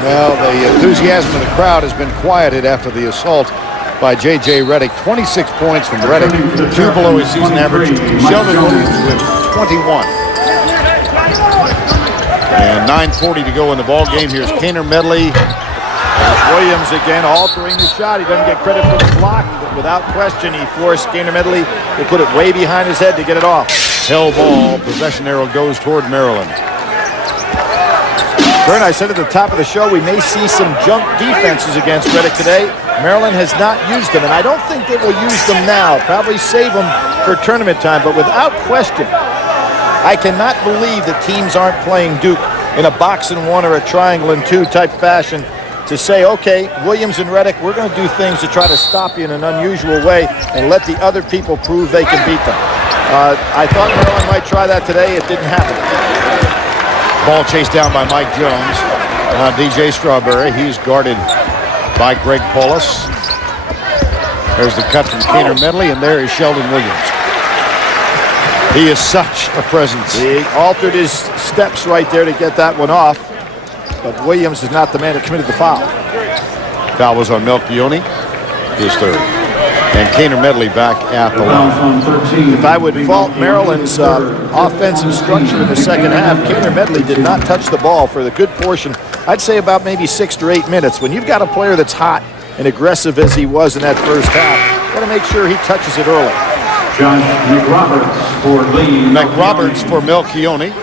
Well, the enthusiasm of the crowd has been quieted after the assault by J.J. Redick. 26 points from Redick, 2 below his season average. Sheldon Williams with 21. And 9:40 to go in the ball game. Here's Kaner Medley. There's Williams again altering the shot. He doesn't get credit for the block, but without question, he forced Kaner Medley to put it way behind his head to get it off. Hell ball. Possession arrow goes toward Maryland. Vern, I said at the top of the show, we may see some junk defenses against Redick today. Maryland has not used them, and I don't think they will use them now. Probably save them for tournament time, but without question, I cannot believe that teams aren't playing Duke in a box and 1 or a triangle and 2 type fashion to say, okay, Williams and Redick, we're going to do things to try to stop you in an unusual way and let the other people prove they can beat them. I thought Maryland might try that today. It didn't happen. Ball chased down by Mike Jones. DJ Strawberry. He's guarded by Greg Paulus. There's the cut from Kaner Medley, and there is Sheldon Williams. He is such a presence. He altered his steps right there to get that one off. But Williams is not the man that committed the foul. Foul was on Melchione, his third. And Kaner Medley back at the line. If I would fault Maryland's offensive structure in the second half, Kaner Medley did not touch the ball for the good portion. I'd say about maybe 6 to 8 minutes. When you've got a player that's hot and aggressive as he was in that first half, got to make sure he touches it early. McRoberts for Melchione.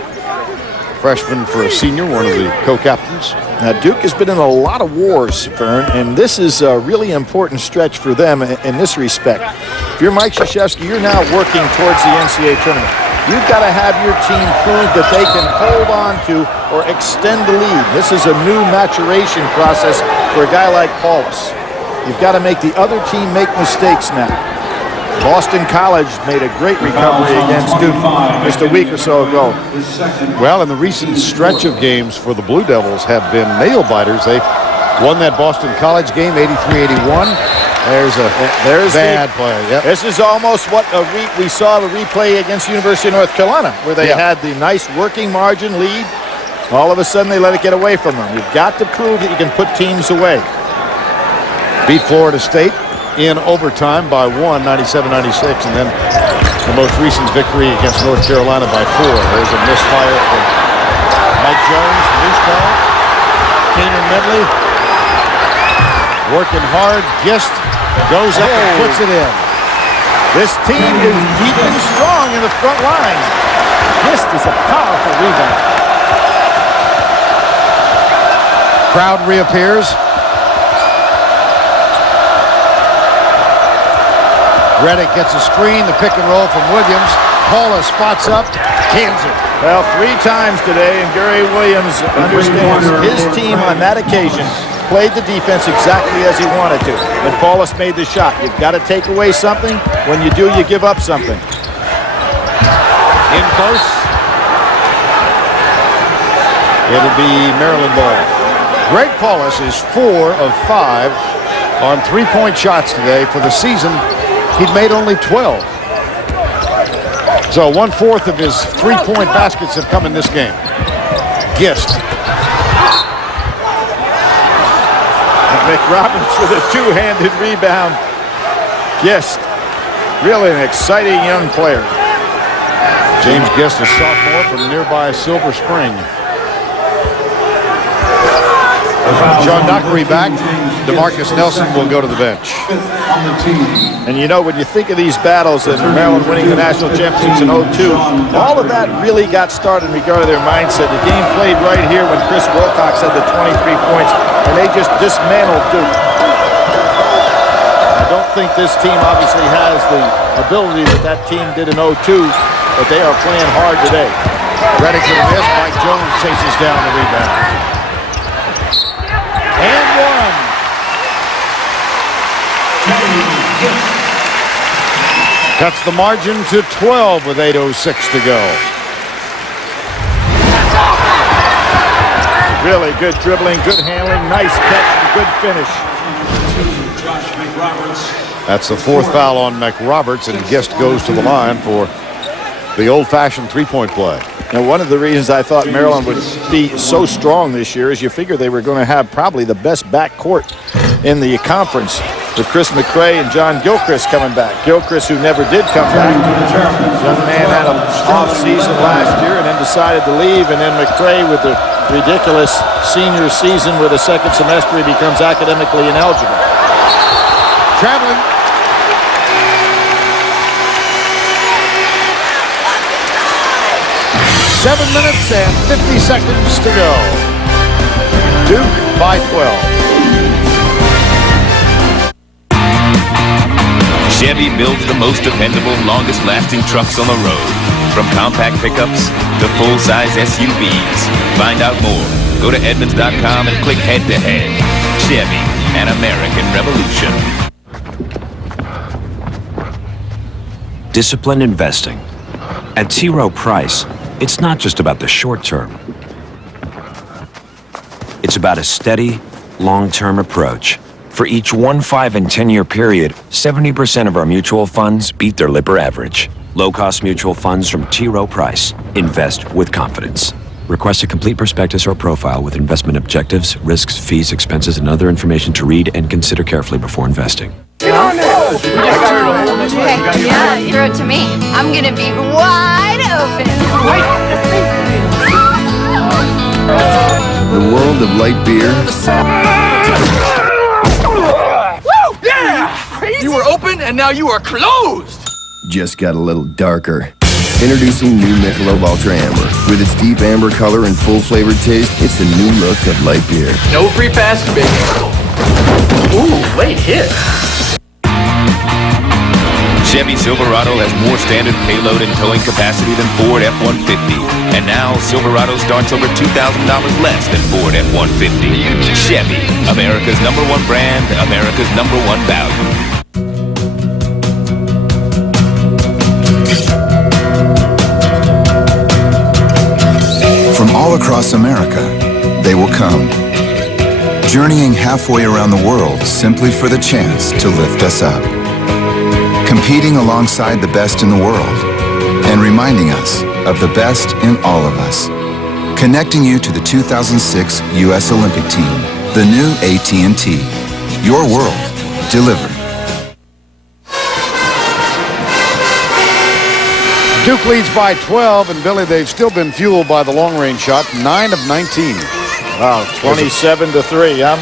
Freshman for a senior, one of the co-captains. Now, Duke has been in a lot of wars, Vern, and this is a really important stretch for them in this respect. If you're Mike Krzyzewski, you're now working towards the NCAA tournament. You've got to have your team prove that they can hold on to or extend the lead. This is a new maturation process for a guy like Paulus. You've got to make the other team make mistakes now. Boston College made a great recovery against Duke just a week or so ago. Well, and the recent stretch of games for the Blue Devils have been nail-biters. They won that Boston College game, 83-81. There's bad play. Yep. This is almost what we saw the replay against University of North Carolina, where they had the nice working margin lead. All of a sudden, they let it get away from them. You've got to prove that you can put teams away. Beat Florida State in overtime by 1, 97-96, and then the most recent victory against North Carolina by 4. There's a misfire from Mike Jones, loose ball. Kaner Medley working hard. Gist goes up and puts it in. This team is deep and strong in the front line. Gist is a powerful rebound. Crowd reappears. Reddick gets a screen, the pick and roll from Williams. Paula spots up, cans it. Well, 3 times today, and Gary Williams understands his team on that occasion played the defense exactly as he wanted to. When Paulus made the shot, you've got to take away something. When you do, you give up something. In close. It'll be Maryland ball. Greg Paulus is 4 of 5 on 3-point shots today. For the season, he'd made only 12. So 1/4 of his 3-point baskets have come in this game. Gist. And McRoberts with a 2-handed rebound. Gist. Really an exciting young player. James Gist, a sophomore from nearby Silver Spring. Sean Dockery back. DeMarcus Nelson will go to the bench. And you know, when you think of these battles and Maryland winning the national championships in 02, all of that really got started in regard to their mindset. The game played right here when Chris Wilcox had the 23 points, and they just dismantled Duke. I don't think this team obviously has the ability that team did in 02, but they are playing hard today. Reddick with a miss. Mike Jones chases down the rebound. And 1. Cuts the margin to 12 with 8:06 to go. Really good dribbling, good handling, nice catch, and good finish. That's the 4th foul on McRoberts, and Gist goes to the line for the old-fashioned 3-point play. Now, one of the reasons I thought Maryland would be so strong this year is you figure they were going to have probably the best backcourt in the conference, with Chris McCray and John Gilchrist coming back. Gilchrist, who never did come back. Young man had an off season last year and then decided to leave, and then McCray with the ridiculous senior season where the second semester he becomes academically ineligible. Traveling. Seven minutes and 50 seconds to go. Duke by 12. Chevy builds the most dependable, longest-lasting trucks on the road. From compact pickups to full-size SUVs. Find out more. Go to Edmunds.com and click head-to-head. Chevy, an American revolution. Disciplined investing. At T. Rowe Price, it's not just about the short term. It's about a steady, long-term approach. For each 1, 5, and 10-year period, 70% of our mutual funds beat their Lipper average. Low-cost mutual funds from T. Rowe Price. Invest with confidence. Request a complete prospectus or profile with investment objectives, risks, fees, expenses, and other information to read and consider carefully before investing. Okay, yeah, throw it to me. I'm gonna be wide open. The world of light beer. Woo! Yeah! You were open and now you are closed! Just got a little darker. Introducing new Michelob Ultra Amber. With its deep amber color and full flavored taste, it's the new look of light beer. No free pass, baby. Ooh, late hit. Chevy Silverado has more standard payload and towing capacity than Ford F-150. And now Silverado starts over $2,000 less than Ford F-150. Chevy, America's #1 brand, America's #1 value. From all across America, they will come, journeying halfway around the world simply for the chance to lift us up. Competing alongside the best in the world and reminding us of the best in all of us. Connecting you to the 2006 U.S. Olympic team, the new AT&T. Your world, delivered. Duke leads by 12, and Billy, they've still been fueled by the long-range shot, 9 of 19. Wow, 27-3, huh?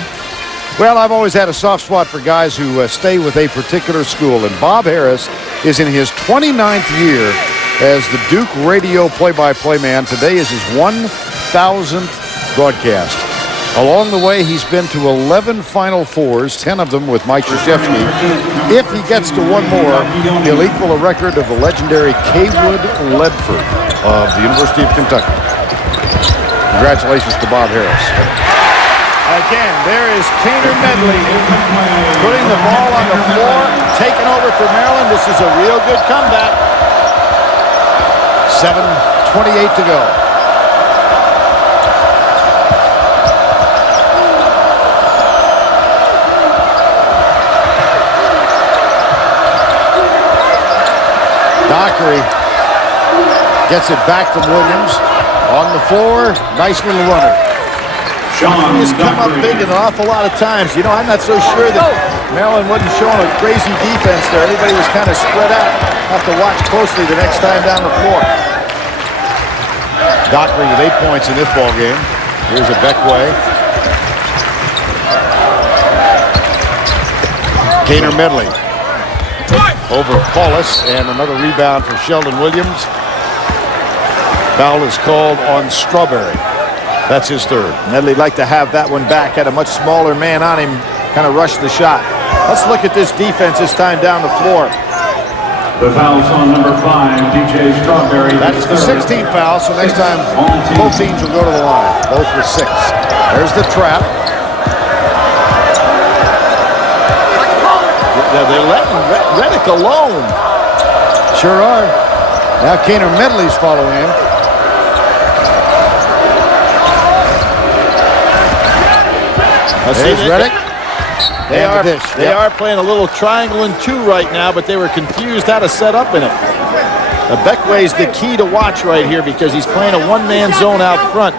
Well, I've always had a soft spot for guys who stay with a particular school, and Bob Harris is in his 29th year as the Duke radio play-by-play man. Today is his 1,000th broadcast. Along the way, he's been to 11 Final Fours, 10 of them with Mike Krzyzewski. If he gets to one more, he'll equal a record of the legendary Kaywood Ledford of the University of Kentucky. Congratulations to Bob Harris. Again, there is Kaner Medley putting the ball on the floor, taking over for Maryland. This is a real good comeback. 7:28 to go. Dockery gets it back from Williams. On the floor, nice little runner. He has come up big an awful lot of times. You know, I'm not so sure that Maryland wasn't showing a crazy defense there. Everybody was kind of spread out. Have to watch closely the next time down the floor. Dockery with 8 points in this ball game. Here's a Beckway. Kaner Medley over Paulus, and another rebound for Sheldon Williams. Foul is called on Strawberry. That's his third. Medley'd like to have that one back. Had a much smaller man on him. Kind of rushed the shot. Let's look at this defense this time down the floor. The foul's on number 5, DJ Strawberry. That's the 16th foul, so next time both teams will go to the line. Both with 6. There's the trap. They're letting Reddick alone. Sure are. Now Kaner Medley's following him. There's Reddick. They are playing a little triangle and 2 right now, but they were confused how to set up in it. Beckway's the key to watch right here because he's playing a one-man zone out front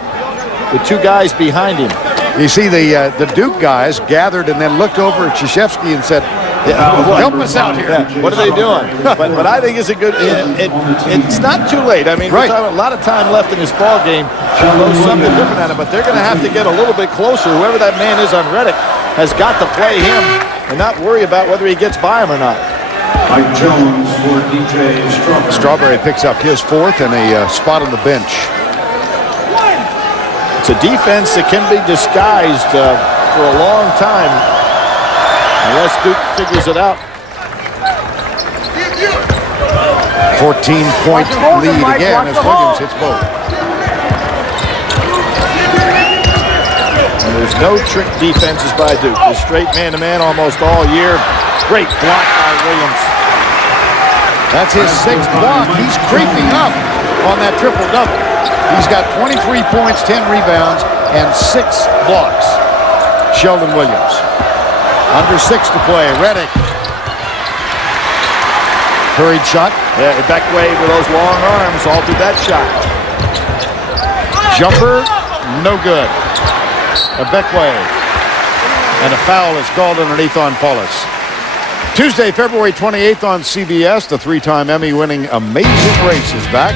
with 2 guys behind him. You see the Duke guys gathered and then looked over at Krzyzewski and said, help us out here. Yeah, what are they doing? but I think it's a good. It's not too late. I mean, we're talking a lot of time left in this ball game to throw something different at it, but they're going to have to get a little bit closer. Whoever that man is on Reddick has got to play him and not worry about whether he gets by him or not. Mike Jones for DJ Strawberry. Strawberry picks up his 4th and a spot on the bench. It's a defense that can be disguised for a long time. Unless Duke figures it out. 14-point lead again as Williams hits both. And there's no trick defenses by Duke. The straight man-to-man almost all year. Great block by Williams. That's his 6th block. He's creeping up on that triple-double. He's got 23 points, 10 rebounds, and 6 blocks. Sheldon Williams. Under 6 to play. Reddick Hurried shot. Yeah, Beckway with those long arms altered that shot. Jumper, no good. Beckway. And a foul is called underneath on Paulus. Tuesday, February 28th on CBS, the three-time Emmy-winning Amazing Race is back.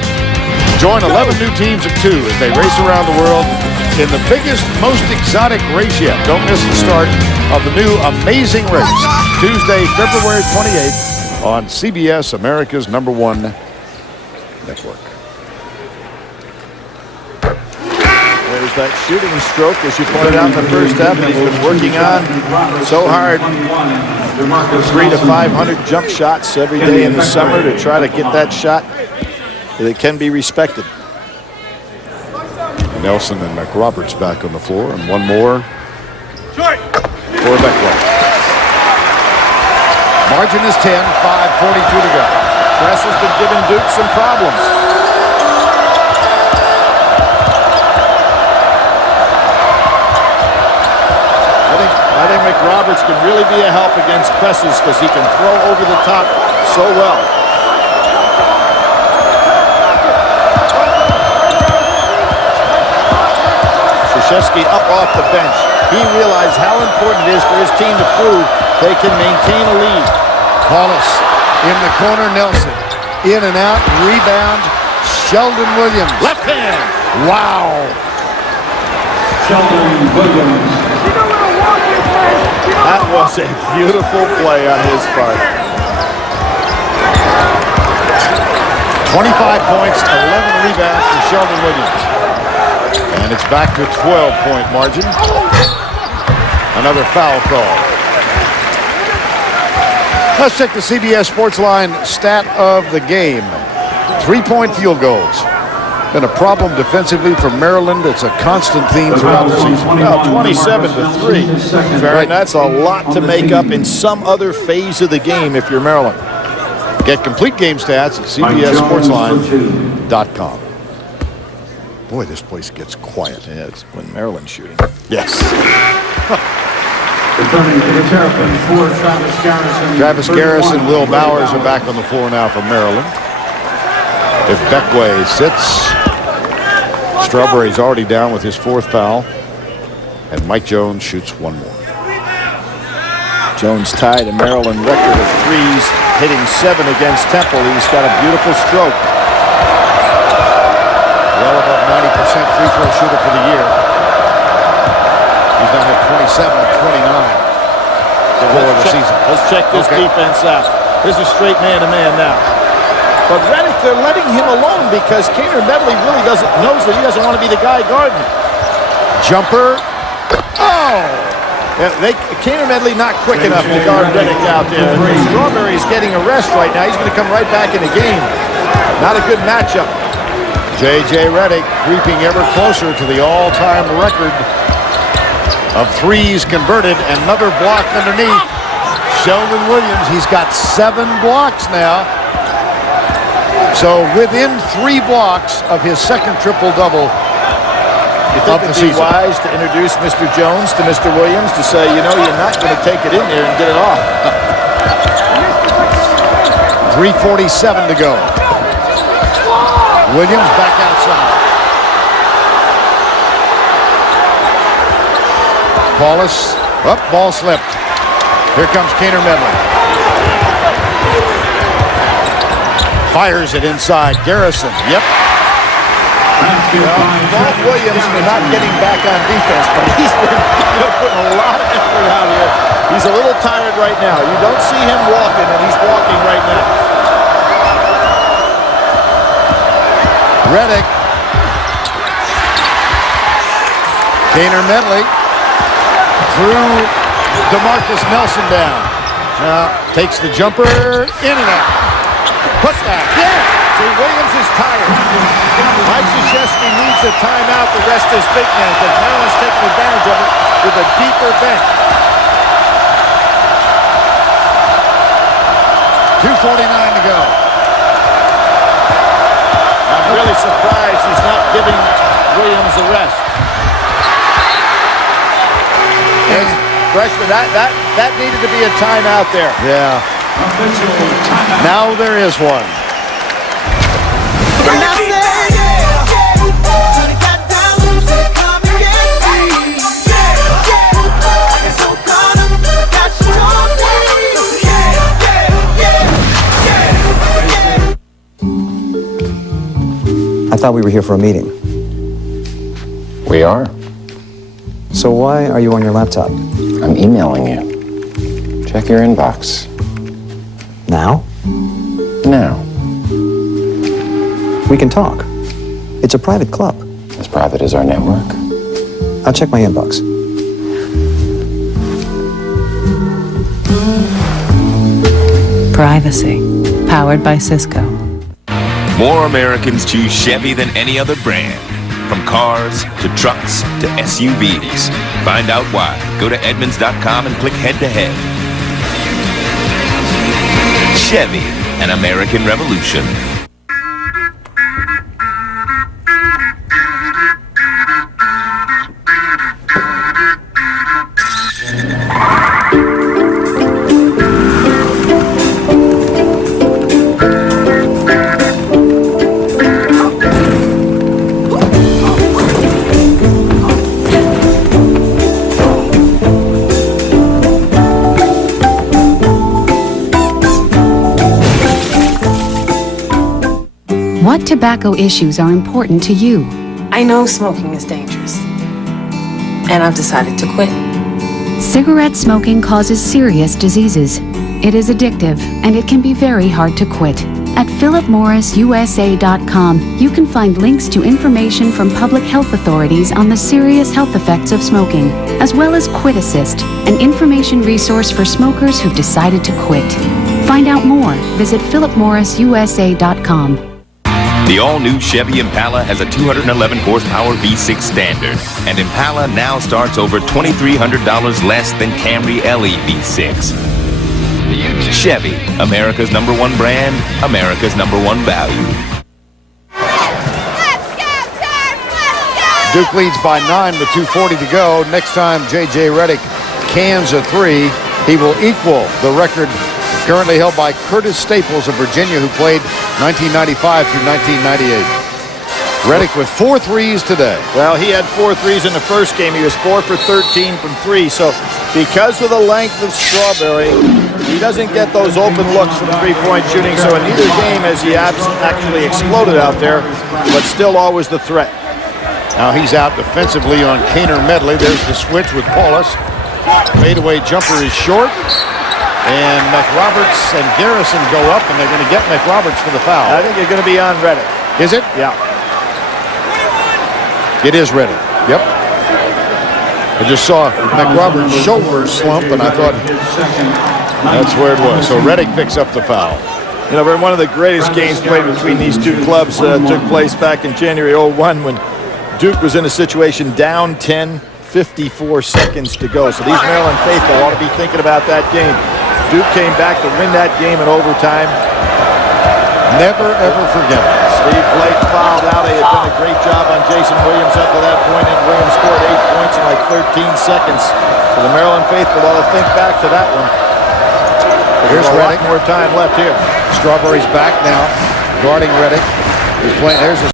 Join 11 new teams of 2 as they race around the world in the biggest, most exotic race yet. Don't miss the start of the new Amazing Race. Tuesday, February 28th on CBS, America's #1 network. There's that shooting stroke, as you pointed out in the first half, that he's been working on so hard. 300 to 500 jump shots every day in the summer to try to get that shot that can be respected. Nelson and McRoberts back on the floor, and one more for Beckway. Margin is 10, 5:42 to go. Press has been giving Duke some problems. I think McRoberts can really be a help against presses because he can throw over the top so well. Krzyzewski up off the bench. He realized how important it is for his team to prove they can maintain a lead. Paulus in the corner, Nelson. In and out, rebound, Sheldon Williams. Left hand. Wow. Sheldon Williams. That was a beautiful play on his part. 25 points, 11 rebounds for Sheldon Williams. And it's back to a 12-point margin. Another foul call. Let's check the CBS Sportsline stat of the game. 3-point field goals. Been a problem defensively for Maryland. It's a constant theme throughout the season. Well, 27 to 3. Right. That's a lot to make up in some other phase of the game if you're Maryland. Get complete game stats at cbssportsline.com. Boy, this place gets quiet. Yeah, it's when Maryland's shooting. Yes. Returning to the Terrapins for Travis Garrison. Travis Garrison, Will Bowers are back on the floor now for Maryland. If Beckway sits, Strawberry's already down with his 4th foul, and Mike Jones shoots one more. Jones tied a Maryland record of threes, hitting 7 against Temple. He's got a beautiful stroke. Well above 90% free throw shooter for the year. He's down at 27 and 29 for the season. Let's check this defense out. This is straight man-to-man now. But Reddick, they're letting him alone because Kaner Medley really knows that he doesn't want to be the guy guarding. Jumper. Oh! Yeah, Kaner Medley not quick enough to guard Reddick out there. Strawberry's getting a rest right now. He's going to come right back in the game. Not a good matchup. J.J. Reddick creeping ever closer to the all-time record of threes converted. Another block underneath. Sheldon Williams, he's got 7 blocks now. So within 3 blocks of his second triple-double You think it'd be wise to introduce Mr. Jones to Mr. Williams to say, you know, you're not going to take it in there and get it off. 3:47 to go. Williams back outside. Paulus, up, ball slipped. Here comes Kaner Medley. Fires it inside. Garrison, yep. Walt Williams for not getting back on defense, but he's been putting a lot of effort out here. He's a little tired right now. You don't see him walking, and he's walking right now. Reddick. Kaner Medley threw DeMarcus Nelson down. Now takes the jumper, in and out. Puts that. Yeah. See, Williams is tired. Mike Krzyzewski needs a timeout to rest his big man because Maryland's taking advantage of it with a deeper bench. 2:49 to go. I'm really surprised he's not giving Williams a rest. And freshman, that needed to be a timeout there. Yeah. Now there is one. I thought we were here for a meeting. We are. So why are you on your laptop? I'm emailing you. Check your inbox. Now? Now. We can talk. It's a private club. As private as our network. I'll check my inbox. Privacy. Powered by Cisco. More Americans choose Chevy than any other brand. From cars to trucks to SUVs. Find out why. Go to Edmunds.com and click head-to-head. Chevy, an American revolution. What tobacco issues are important to you? I know smoking is dangerous, and I've decided to quit. Cigarette smoking causes serious diseases. It is addictive, and it can be very hard to quit. At philipmorrisusa.com, you can find links to information from public health authorities on the serious health effects of smoking, as well as Quit Assist, an information resource for smokers who've decided to quit. Find out more. Visit philipmorrisusa.com. The all-new Chevy Impala has a 211 horsepower V6 standard, and Impala now starts over $2,300 less than Camry LE V6. Chevy, America's #1 brand, America's #1 value. Duke leads by 9 with 2:40 to go. Next time J.J. Redick cans a three, he will equal the record currently held by Curtis Staples of Virginia, who played 1995 through 1998. Redick with 4 threes today. Well, he had 4 threes in the first game. He was 4 for 13 from 3. So because of the length of Strawberry, he doesn't get those open looks from three-point shooting. So in either game has he actually exploded out there, but still always the threat. Now he's out defensively on Kaner Medley. There's the switch with Paulus. Fadeaway jumper is short. And McRoberts and Garrison go up, and they're going to get McRoberts for the foul. I think you're going to be on Redick. Is it? Yeah. It is Redick. Yep. I just saw McRoberts' shoulder slump, and I thought that's where it was. So Redick picks up the foul. You know, one of the greatest games played between these two clubs took place back in January '01 when Duke was in a situation down 10, 54 seconds to go. So these Maryland faithful ought to be thinking about that game. Duke came back to win that game in overtime. Never, ever forget it. Steve Blake fouled out. They had done a great job on Jason Williams up to that point, and Williams scored 8 points in like 13 seconds. So the Maryland faithful ought to think back to that one. Here's a Redick. lot more time left here. Strawberry's back now, guarding Redick. He's playing. There's a